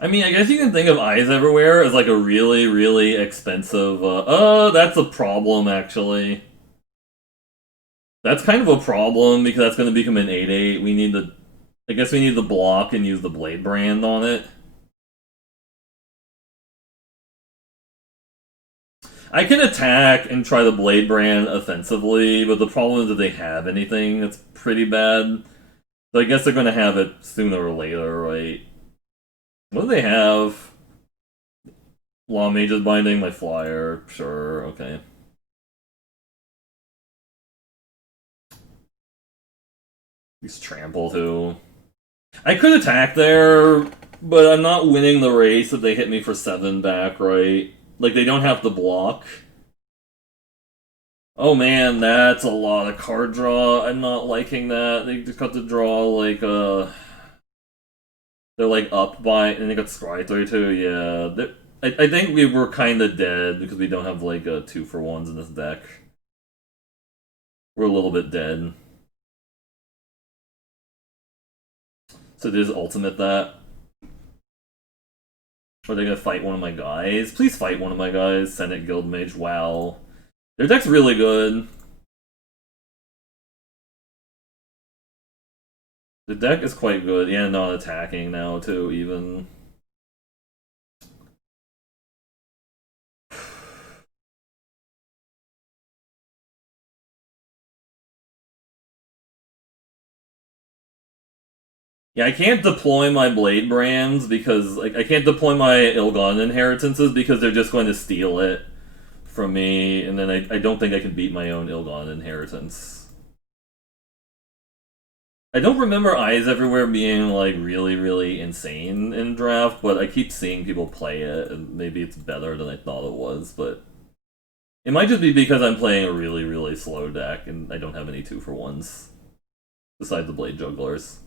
I mean, I guess you can think of Eyes Everywhere as like a really, really expensive. That's a problem actually. That's kind of a problem because that's going to become an 8/8. We need the. I guess we need the block and use the Blade Brand on it. I can attack and try the Blade Brand offensively, but the problem is if they have anything that's pretty bad. So I guess they're going to have it sooner or later, right? What do they have? Law Mage's Binding, my flyer. Sure, okay. He's Trample too. I could attack there, but I'm not winning the race if they hit me for 7 back, right? Like, they don't have to block. Oh man, that's a lot of card draw. I'm not liking that. They just got to draw, like, they're, like, up by... And they got Scry 3 too, yeah. I think we were kind of dead because we don't have, like, 2-for-1s in this deck. We're a little bit dead. So there's ultimate that. Are they gonna fight one of my guys? Please fight one of my guys. Senate Guild Mage, wow. Their deck's really good. The deck is quite good. Yeah, non-attacking now, too, even. Yeah, I can't deploy my Blade Brands because, like, I can't deploy my Ilgan Inheritances because they're just going to steal it from me, and then I don't think I can beat my own Ilgan Inheritance. I don't remember Eyes Everywhere being, like, really, really insane in draft, but I keep seeing people play it, and maybe it's better than I thought it was, but... It might just be because I'm playing a really, really slow deck, and I don't have any 2-for-1s. Besides the Blade Jugglers.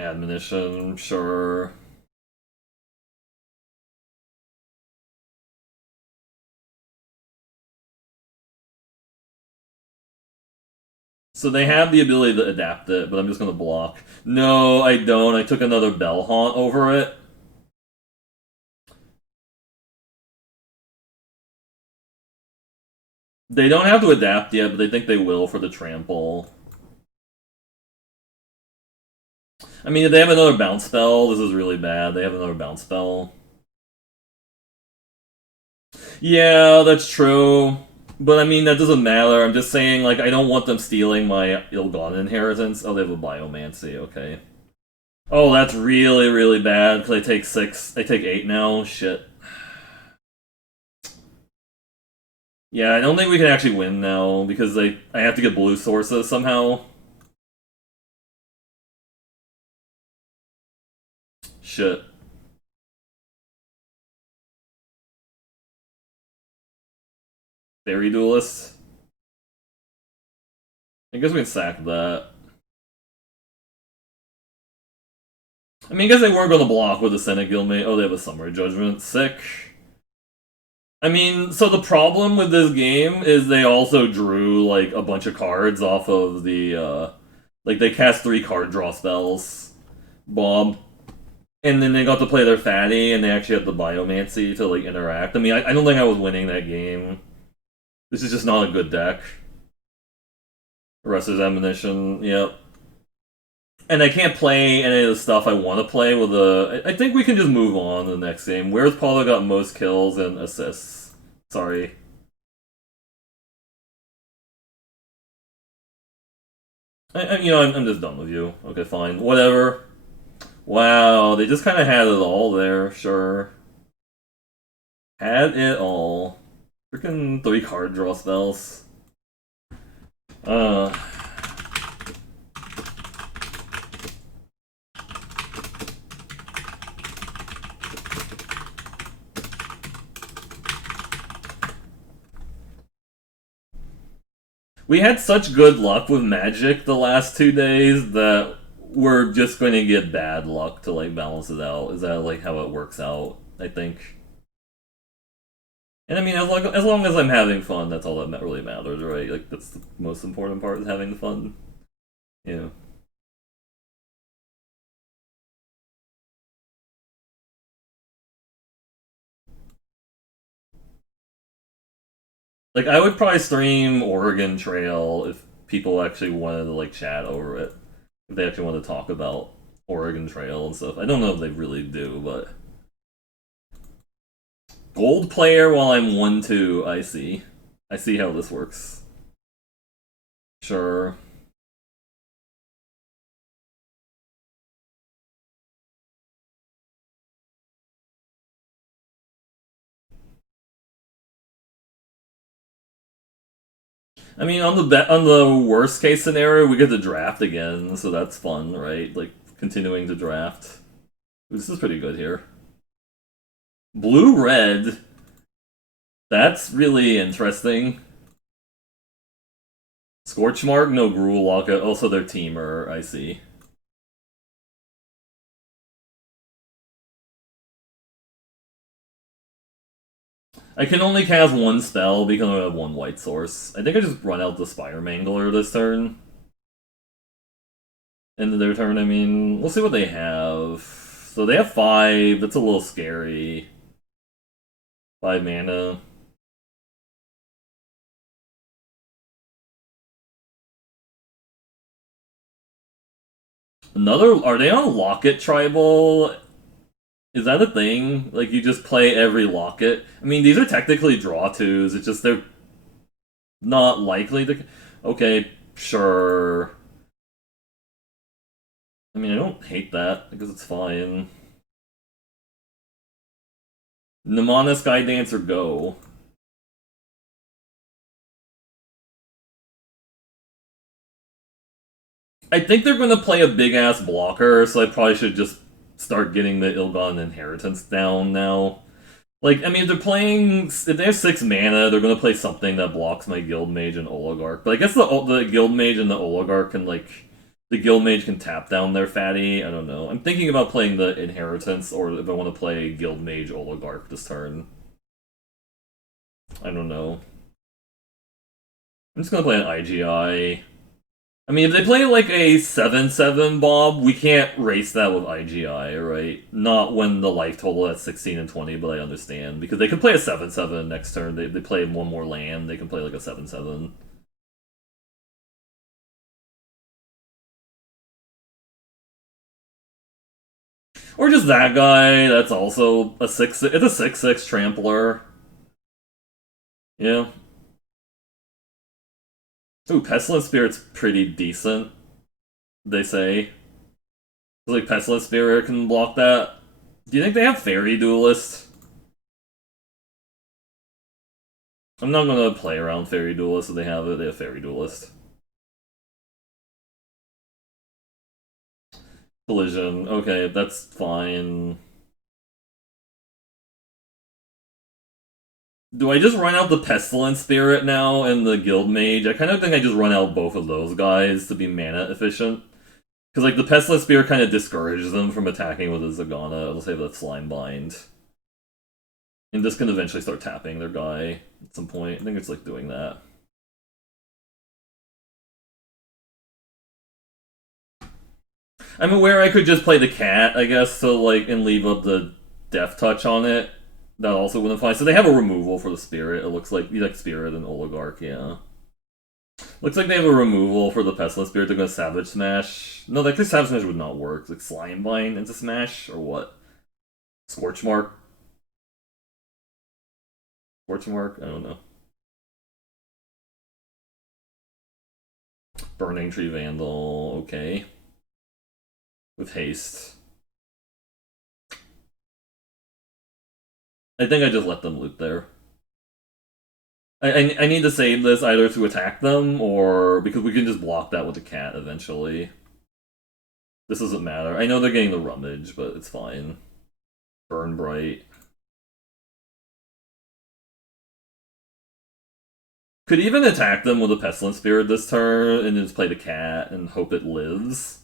Admonition, sure. So they have the ability to adapt it, but I'm just gonna block. No, I don't. I took another Bell Haunt over it. They don't have to adapt yet, but they think they will for the trample. I mean, if they have another bounce spell, this is really bad. They have another bounce spell. Yeah, that's true. But I mean, that doesn't matter. I'm just saying, like, I don't want them stealing my ill-gotten inheritance. Oh, they have a biomancy, okay. Oh, that's really, really bad, because I take 6. I take 8 now. Shit. Yeah, I don't think we can actually win now, because I have to get blue sources somehow. Shit. Fairy Duelist. I guess we can sack that. I mean, I guess they weren't going to block with the Senate Guildmate. Oh, they have a Summary Judgment. Sick. I mean, so the problem with this game is they also drew, like, a bunch of cards off of the, like, they cast 3 card draw spells. Bomb. And then they got to play their fatty, and they actually had the Biomancy to, like, interact. I mean, I don't think I was winning that game. This is just not a good deck. Rest is Admonition, yep. And I can't play any of the stuff I want to play with a... I think we can just move on to the next game. Where's Paulo got most kills and assists? Sorry. I'm just done with you. Okay, fine. Whatever. Wow, they just kind of had it all there, sure. Had it all. Freaking 3 card draw spells. Uh... We had such good luck with Magic the last 2 days that we're just going to get bad luck to, like, balance it out. Is that, like, how it works out, I think? And I mean, as long as I'm having fun, that's all that really matters, right? Like, that's the most important part, is having the fun. Yeah. Like, I would probably stream Oregon Trail if people actually wanted to, like, chat over it. If they actually want to talk about Oregon Trail and stuff. I don't know if they really do, but... Gold player while I'm 1-2, I see. I see how this works. Sure. I mean, on the worst case scenario, we get to draft again, so that's fun, right? Like, continuing to draft. This is pretty good here. Blue-red. That's really interesting. Scorchmark, no Gruul Lockout. Also, their teamer, I see. I can only cast 1 spell because I have 1 white source. I think I just run out the Spire Mangler this turn. End of their turn, I mean. We'll see what they have. So they have 5. That's a little scary. 5 mana. Another... Are they on Locket Tribal? Is that a thing? Like, you just play every Locket? I mean, these are technically draw twos. It's just they're not likely to... Okay, sure. I mean, I don't hate that, because it's fine. Mnemonic Sky Dancer, go. I think they're gonna play a big-ass blocker, so I probably should just start getting the Ilgon Inheritance down now. Like, I mean, if they have 6 mana, they're gonna play something that blocks my Guild Mage and Oligarch. But I guess the Guild Mage and the Oligarch can, like... The Guild Mage can tap down their fatty, I don't know. I'm thinking about playing the Inheritance, or if I want to play Guild Mage Oligarch this turn. I don't know. I'm just gonna play an IGI. I mean, if they play like a 7/7 Bob, we can't race that with IGI, right? Not when the life total at 16 and 20, but I understand. Because they can play a 7/7 next turn. They play 1 more land, they can play like a 7/7. Or just that guy, that's also a 6... It's a 6/6 Trampler. Yeah. Ooh, Pestilent Spirit's pretty decent, they say. Like, Pestilent Spirit can block that. Do you think they have Fairy Duelist? I'm not gonna play around Fairy Duelist if they have it. They have Fairy Duelist. Collision. Okay, that's fine. Do I just run out the Pestilent Spirit now and the Guild Mage? I kind of think I just run out both of those guys to be mana efficient. Because, like, the Pestilent Spear kind of discourages them from attacking with a Zagana. It'll save that Slime Bind. And this can eventually start tapping their guy at some point. I think it's, like, doing that. I'm aware I could just play the cat, I guess, so, like, and leave up the Death Touch on it. That also wouldn't fly. So they have a removal for the Spirit. It looks like, Spirit and Oligarch, yeah. Looks like they have a removal for the Pestilent Spirit. They're gonna Savage Smash. No, like, this Savage Smash would not work. Like, Slime Bind into Smash, or what? Scorch Mark? Scorch Mark? I don't know. Burning Tree Vandal, okay. With haste. I think I just let them loot there. I need to save this either to attack them, or because we can just block that with the cat eventually. This doesn't matter. I know they're getting the Rummage, but it's fine. Burn Bright. Could even attack them with a Pestilent Spirit this turn, and just play the cat and hope it lives.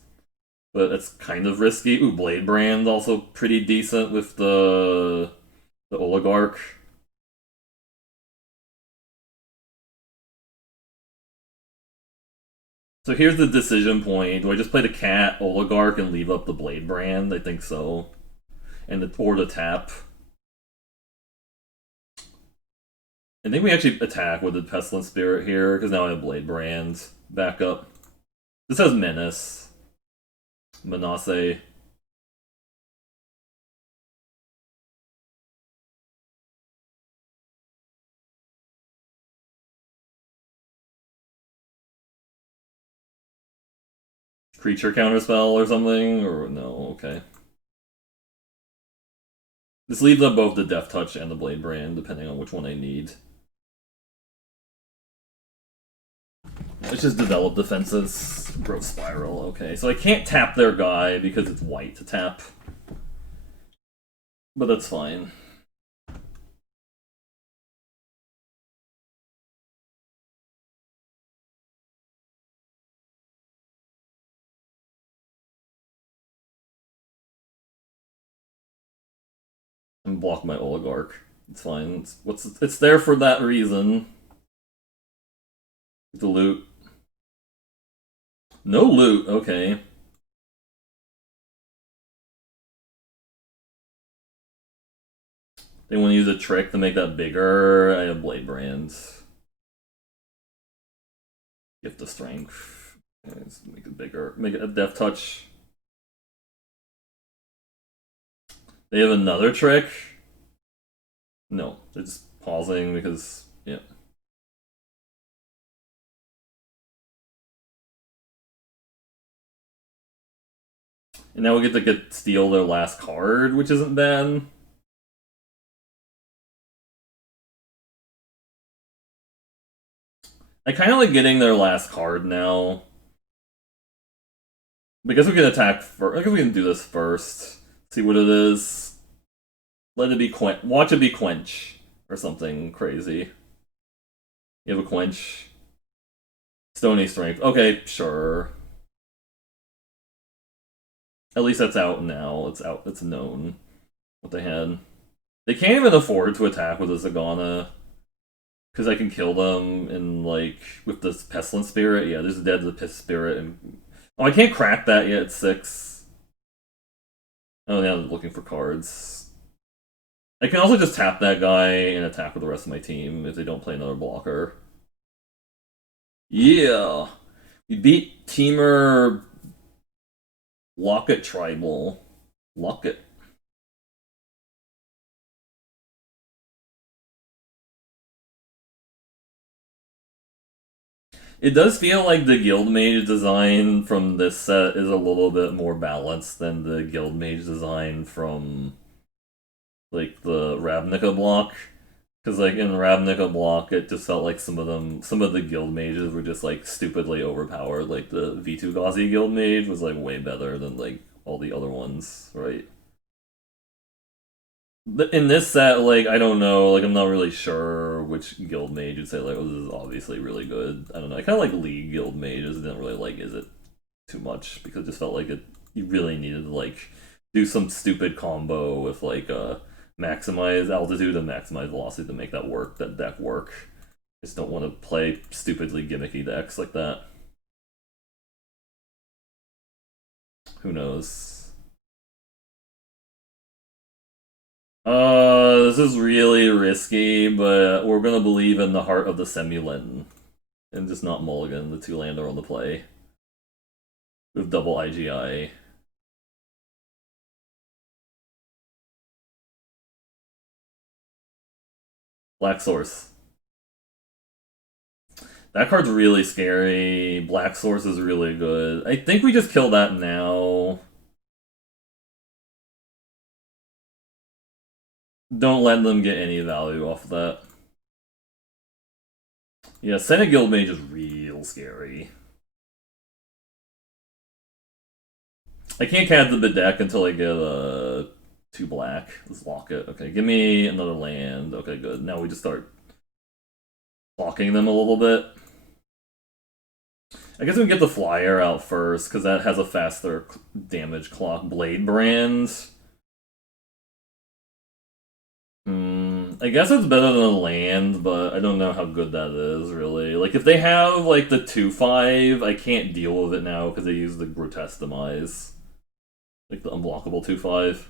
But that's kind of risky. Ooh, Blade Brand also pretty decent with the Oligarch. So here's the decision point. Do I just play the cat, Oligarch, and leave up the Blade Brand? I think so. Or the tap. I think we actually attack with the Pestilent Spirit here, because now I have Blade Brand back up. This has Menace. Menace. Creature counterspell or something? Or no, okay. Just leave them both the Death Touch and the Blade Brand, depending on which one I need. Let's just develop defenses. Growth Spiral, okay. So I can't tap their guy because it's white to tap. But that's fine. And block my Oligarch. It's fine. It's there for that reason. The loot. No loot, okay. They want to use a trick to make that bigger. I have Blade Brands. Gift of Strength. Let's make it bigger. Make it a Death Touch. They have another trick? No, they're just pausing because, yeah. And now we get to steal their last card, which isn't bad. I kind of like getting their last card now. Because we can attack first. I guess we can do this first. See what it is. Let it be quench. Watch it be quench. Or something crazy. You have a quench. Stony Strength. Okay, sure. At least that's out now. It's out. It's known what they had. They can't even afford to attack with a Zagana. Because I can kill them in, like, with this Pestilent Spirit. Yeah, there's a dead the Piss Spirit. And... oh, I can't crack that yet. It's 6. Oh, yeah, I'm looking for cards. I can also just tap that guy and attack with the rest of my team if they don't play another blocker. Yeah! We beat Teamer Locket Tribal. Locket. It does feel like the guild mage design from this set is a little bit more balanced than the guild mage design from like the Ravnica block. Because like in Ravnica block, it just felt like some of the guild mages were just like stupidly overpowered. Like the V2 guild mage was like way better than like all the other ones, right? In this set, like I don't know, like I'm not really sure which guild mage you'd say like, oh, this is obviously really good. I don't know. I kind of like League guild mages. Didn't really like is it too much because it just felt like it. You really needed to like do some stupid combo with like maximize altitude and maximize velocity to make that deck work. I just don't want to play stupidly gimmicky decks like that. Who knows? This is really risky, but we're gonna believe in the heart of the Semulin and just not mulligan the 2-lander on the play with double IGI. Black Source. That card's really scary. Black Source is really good. I think we just kill that now. Don't let them get any value off of that. Yeah, Senate Guild Mage is real scary. I can't cast the deck until I get a 2 black. Let's lock it. Okay, give me another land. Okay, good. Now we just start blocking them a little bit. I guess we can get the flyer out first, because that has a faster damage clock. Blade Brand. I guess it's better than a land, but I don't know how good that is, really. Like, if they have, like, the 2-5, I can't deal with it now because they use the Grotesque Demise. Like, the unblockable 2-5.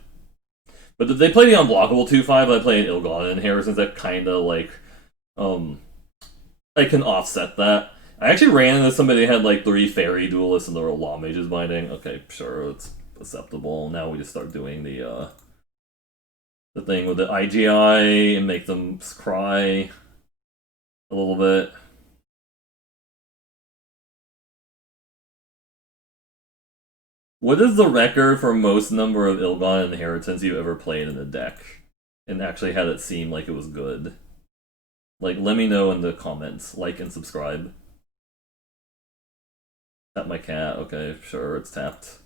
But if they play the unblockable 2-5, I play an Ill-Gotten Inheritance that kind of, like, I can offset that. I actually ran into somebody that had, like, 3 Fairy Duelists and there were Law Mages binding. Okay, sure, it's acceptable. Now we just start doing the thing with the IGI and make them cry a little bit. What is the record for most number of Ilgon Inheritance you ever played in a deck and actually had it seem like it was good? Like, let me know in the comments. Like and subscribe. Tap my cat. Okay, sure, it's tapped.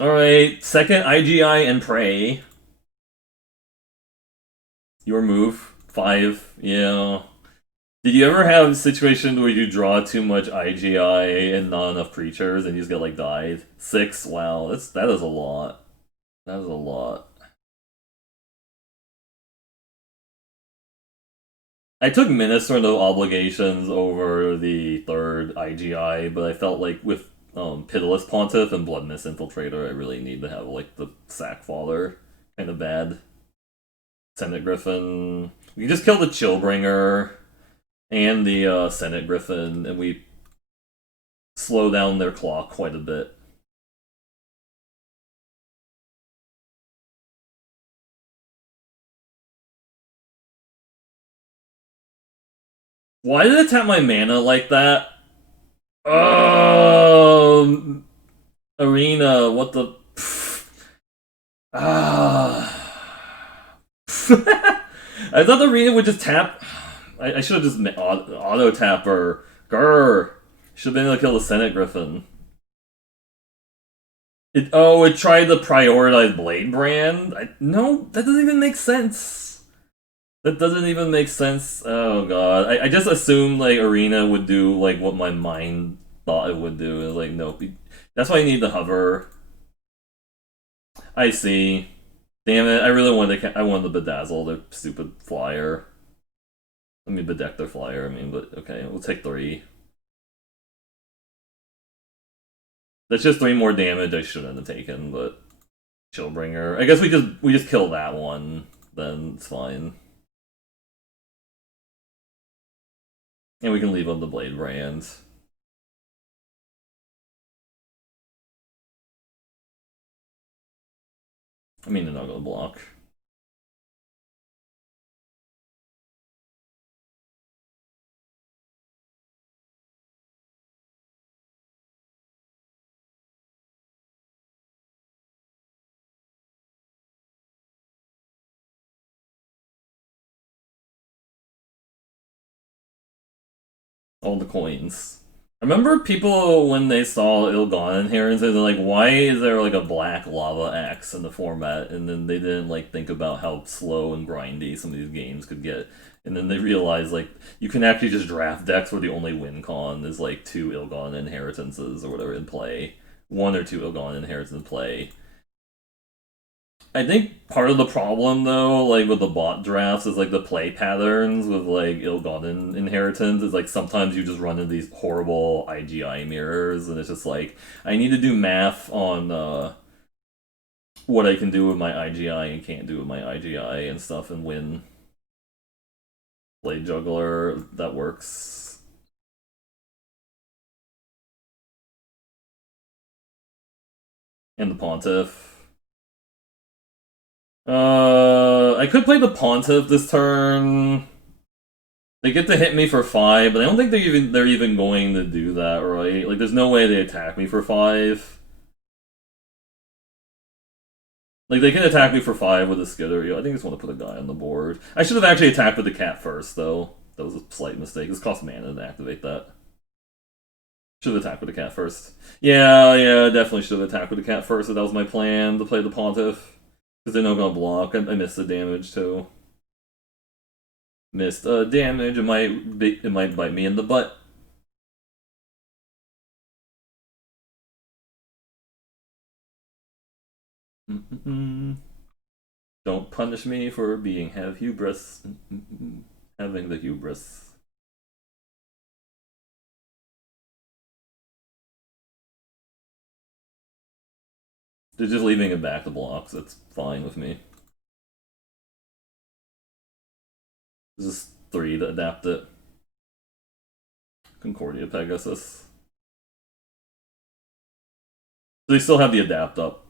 Alright, second IGI and Prey. Your move. 5. Yeah. Did you ever have a situation where you draw too much IGI and not enough creatures and you just get like died? 6. Wow, that is a lot. That is a lot. I took Minister of Obligations over the third IGI, but I felt like with Pitiless Pontiff and Blood Mist Infiltrator, I really need to have like the Sack Father kind of bad. Senate Griffin. We just kill the Chillbringer and the Senate Griffin, and we slow down their clock quite a bit. Why did it tap my mana like that? Arena, what the... I thought the Arena would just tap... I should have just auto tap her. Grr. Should have been able to kill the Senate Griffin. It tried to prioritize Blade Brand? No, that doesn't even make sense. That doesn't even make sense. Oh god. I just assumed like Arena would do like what my mind thought it would do. And like, nope. That's why I need the hover. I see. Damn it, I really wanted I wanted to bedazzle their stupid flyer. Let me bedeck their flyer, I mean, but okay, we'll take 3. That's just 3 more damage I shouldn't have taken, but Chillbringer. I guess we just kill that one, then it's fine. And we can leave on the Blade Brand. I mean, they're not gonna block. All the coins. I remember people when they saw Ilgan Inheritance, they're like, why is there like a black lava axe in the format? And then they didn't like think about how slow and grindy some of these games could get. And then they realized like you can actually just draft decks where the only win con is like 2 Ilgan Inheritances or whatever in play. 1 or 2 Ilgan Inheritances in play. I think part of the problem though, like with the bot drafts, is like the play patterns with like ill-gotten inheritance is like sometimes you just run into these horrible IGI mirrors, and it's just like I need to do math on what I can do with my IGI and can't do with my IGI and stuff, and win. Blade Juggler, that works. And the Pontiff. I could play the Pontiff this turn. They get to hit me for 5, but I don't think they're even going to do that, right? Like, there's no way they attack me for 5. Like, they can attack me for 5 with a Skitter. I think I just want to put a guy on the board. I should have actually attacked with the cat first, though. That was a slight mistake. This costs mana to activate that. Should have attacked with the cat first. Yeah, definitely should have attacked with the cat first. So that was my plan, to play the Pontiff. Because they're not going to block. I missed the damage, too. Missed damage. It might bite me in the butt. Don't punish me for have hubris. Having the hubris. They're just leaving it back to blocks. That's fine with me. This is 3 to adapt it. Concordia Pegasus. They still have the adapt up.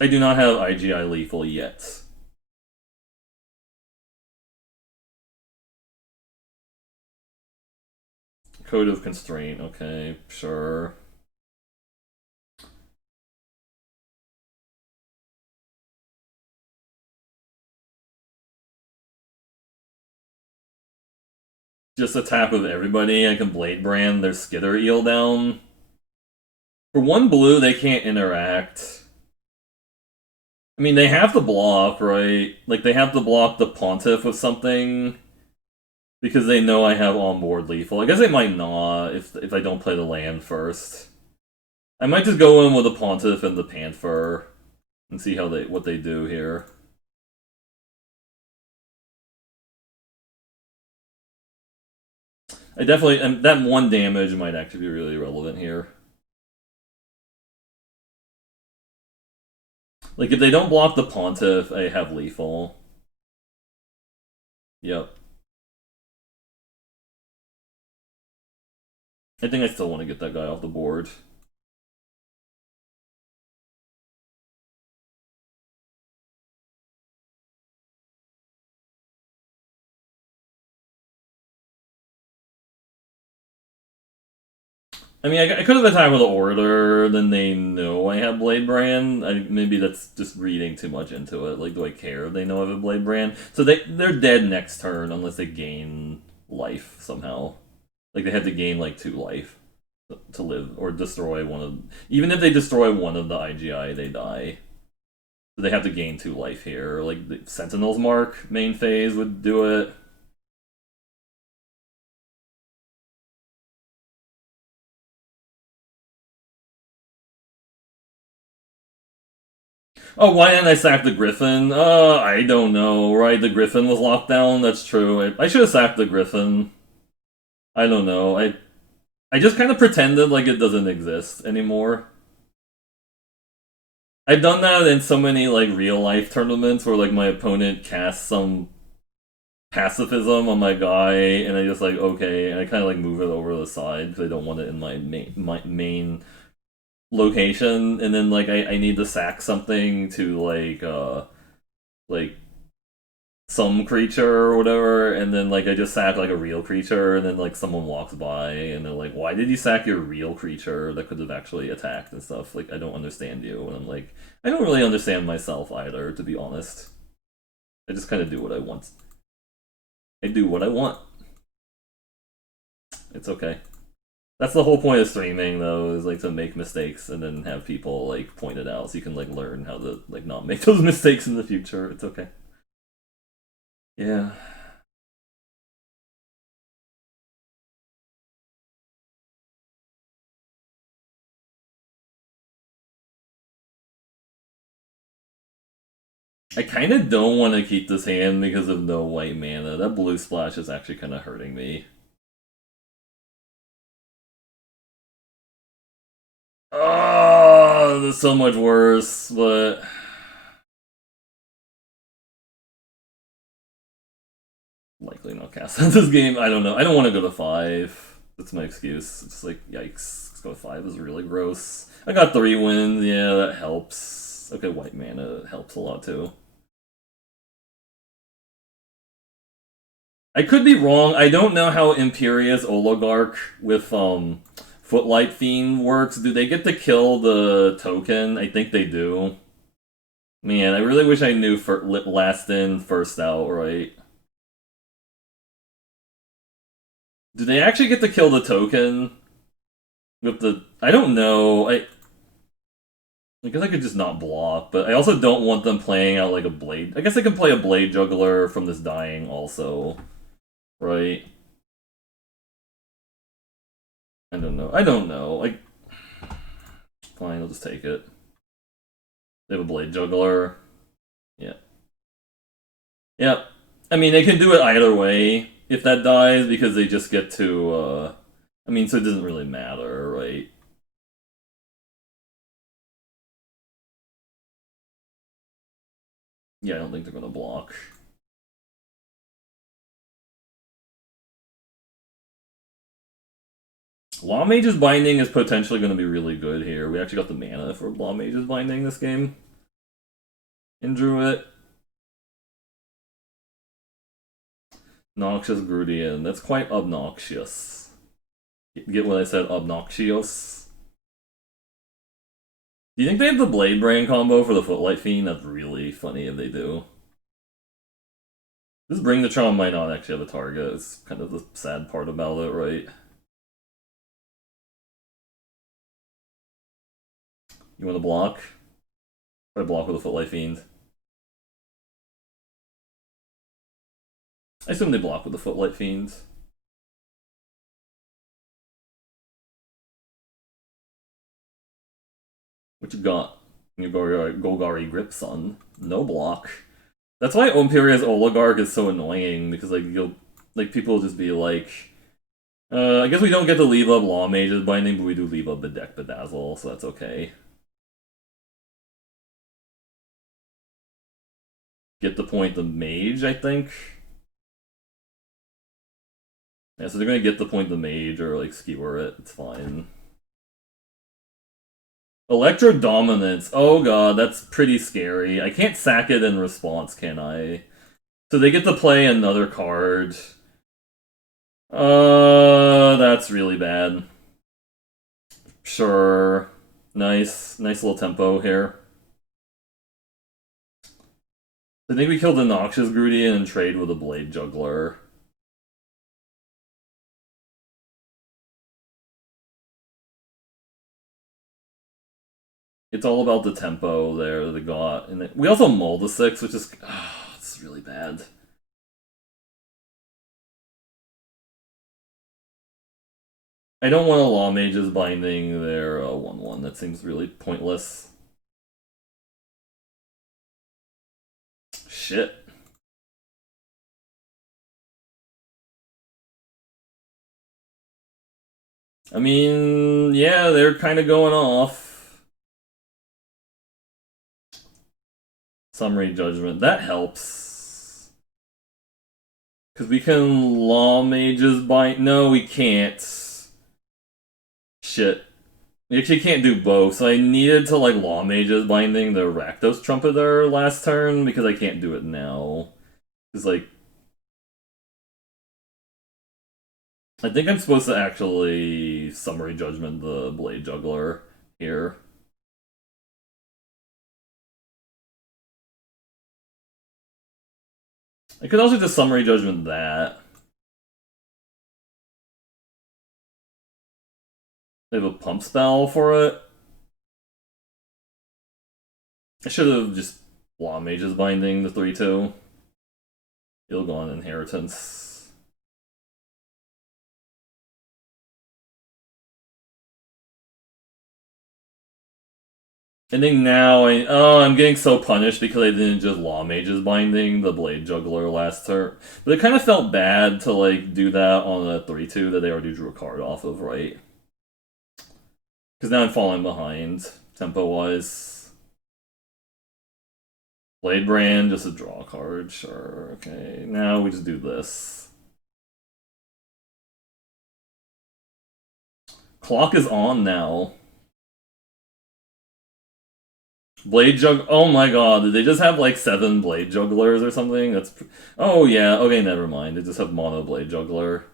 I do not have IGI lethal yet. Code of Constraint, okay, sure. Just attack with everybody. I can Blade Brand their Skitter Eel down. For 1 blue, they can't interact. I mean, they have to block, right? Like, they have to block the Pontiff with something. Because they know I have onboard lethal. I guess they might not if I don't play the land first. I might just go in with the Pontiff and the Panther and see what they do here. I definitely that 1 damage might actually be really relevant here. Like if they don't block the Pontiff, I have lethal. Yep. I think I still want to get that guy off the board. I mean, I could have attacked with the Orator, then they know I have Blade Brand. Maybe that's just reading too much into it. Like, do I care if they know I have a Blade Brand? So they're dead next turn unless they gain life somehow. Like, they have to gain, like, 2 life to live, or destroy one of... Even if they destroy one of the IGI, they die. So they have to gain 2 life here. Like, the Sentinel's Mark, main phase, would do it. Oh, why didn't I sack the Griffin? I don't know, right? The Griffin was locked down, that's true. I should have sacked the Griffin. I don't know. I just kind of pretended like it doesn't exist anymore. I've done that in so many like real life tournaments where like my opponent casts some pacifism on my guy, and I just like okay, and I kind of like move it over the side because I don't want it in my main location, and then like I need to sack something to like some creature or whatever, and then like I just sack like a real creature, and then like someone walks by and they're like, "Why did you sack your real creature that could have actually attacked and stuff?" Like I don't understand you, and I'm like, I don't really understand myself either, to be honest. I just kind of do what I want. I do what I want. It's okay. That's the whole point of streaming, though, is like to make mistakes and then have people like point it out, so you can like learn how to like not make those mistakes in the future. It's okay. Yeah. I kind of don't want to keep this hand because of no white mana. That blue splash is actually kind of hurting me. Oh, that's so much worse, but likely not cast this game. I don't know. I don't want to go to 5. That's my excuse. It's like, yikes. Let's go to 5 is really gross. I got 3 wins. Yeah, that helps. Okay, white mana helps a lot too. I could be wrong. I don't know how Imperious Oligarch with Footlight Fiend works. Do they get to kill the token? I think they do. Man, I really wish I knew for last in, first out, right? Do they actually get to kill the token? With the... I don't know. I guess I could just not block, but I also don't want them playing out like a Blade... I guess I can play a Blade Juggler from this dying also. Right? I don't know. I don't know. Like... Fine, I'll just take it. They have a Blade Juggler. Yeah. Yep. I mean, they can do it either way if that dies, because they just get to, I mean, so it doesn't really matter, right? Yeah, I don't think they're gonna block. Law Mage's Binding is potentially going to be really good here. We actually got the mana for Law Mage's Binding this game. In Druid. Noxious Grudian. That's quite obnoxious. Get what I said? Obnoxious. Do you think they have the Blade Brain combo for the Footlight Fiend? That's really funny if they do. This Bring the Charm might not actually have a target. It's kind of the sad part about it, right? You want to block? Try to block with a Footlight Fiend. I assume they block with the Footlight Fiend. What you got? Golgari Gripson. No block. That's why Imperious Oligarch is so annoying, because like you'll people will just be like, I guess we don't get to leave up Law Mage's Binding, but we do leave up Bedeck Bedazzle, so that's okay. Get the point the Mage, I think. Yeah, so they're gonna get the point the Mage or like skewer it. It's fine. Electro Dominance. Oh god, that's pretty scary. I can't sack it in response, can I? So they get to play another card. That's really bad. Sure. Nice little tempo here. I think we killed the Noxious Grudian and trade with a Blade Juggler. It's all about the tempo there that they got. And we also mull the 6, which is... Oh, it's really bad. I don't want a Law Mage's Binding their 1-1. That seems really pointless. Shit. I mean, yeah, they're kind of going off. Summary Judgment. That helps. Because we can Law Mage's Bind... No, we can't. Shit. We actually can't do both, so I needed to, like, Law Mage's Binding the Rakdos Trumpeter last turn, because I can't do it now. Because, like... I think I'm supposed to actually Summary Judgment the Blade Juggler here. I could also just Summary Judgment that. They have a pump spell for it. I should have just Law Mage's Binding the 3-2. Ilgon Inheritance. I think now I'm getting so punished because I didn't just Law Mage's Binding the Blade Juggler last turn. But it kind of felt bad to like do that on a 3-2 that they already drew a card off of, right? Because now I'm falling behind tempo wise. Blade Brand, just a draw card, sure. Okay, now we just do this. Clock is on now. Blade Jug. Oh my god, did they just have like 7 Blade Jugglers or something? That's. Oh yeah, okay, never mind. They just have Mono Blade Juggler.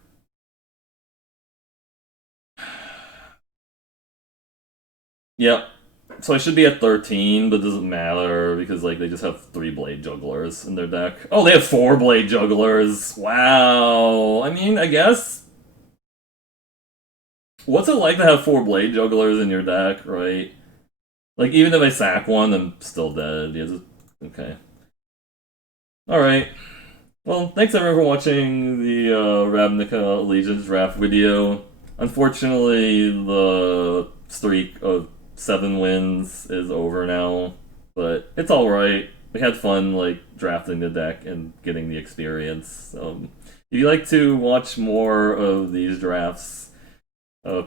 Yep. So I should be at 13, but it doesn't matter because like they just have 3 Blade Jugglers in their deck. Oh, they have 4 Blade Jugglers. Wow. I mean, I guess. What's it like to have 4 Blade Jugglers in your deck, right? Like, even if I sack one, I'm still dead. Yeah, okay. Alright. Well, thanks everyone for watching the Ravnica Allegiance draft video. Unfortunately, the streak of 7 wins is over now, but it's alright. We had fun, like, drafting the deck and getting the experience. If you'd like to watch more of these drafts,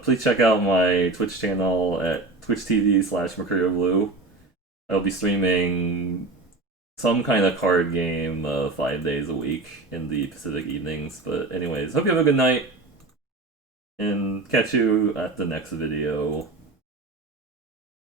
please check out my Twitch channel at twitch.tv/MercurioBlue. I'll be streaming some kind of card game 5 days a week in the Pacific evenings. But anyways, hope you have a good night, and catch you at the next video.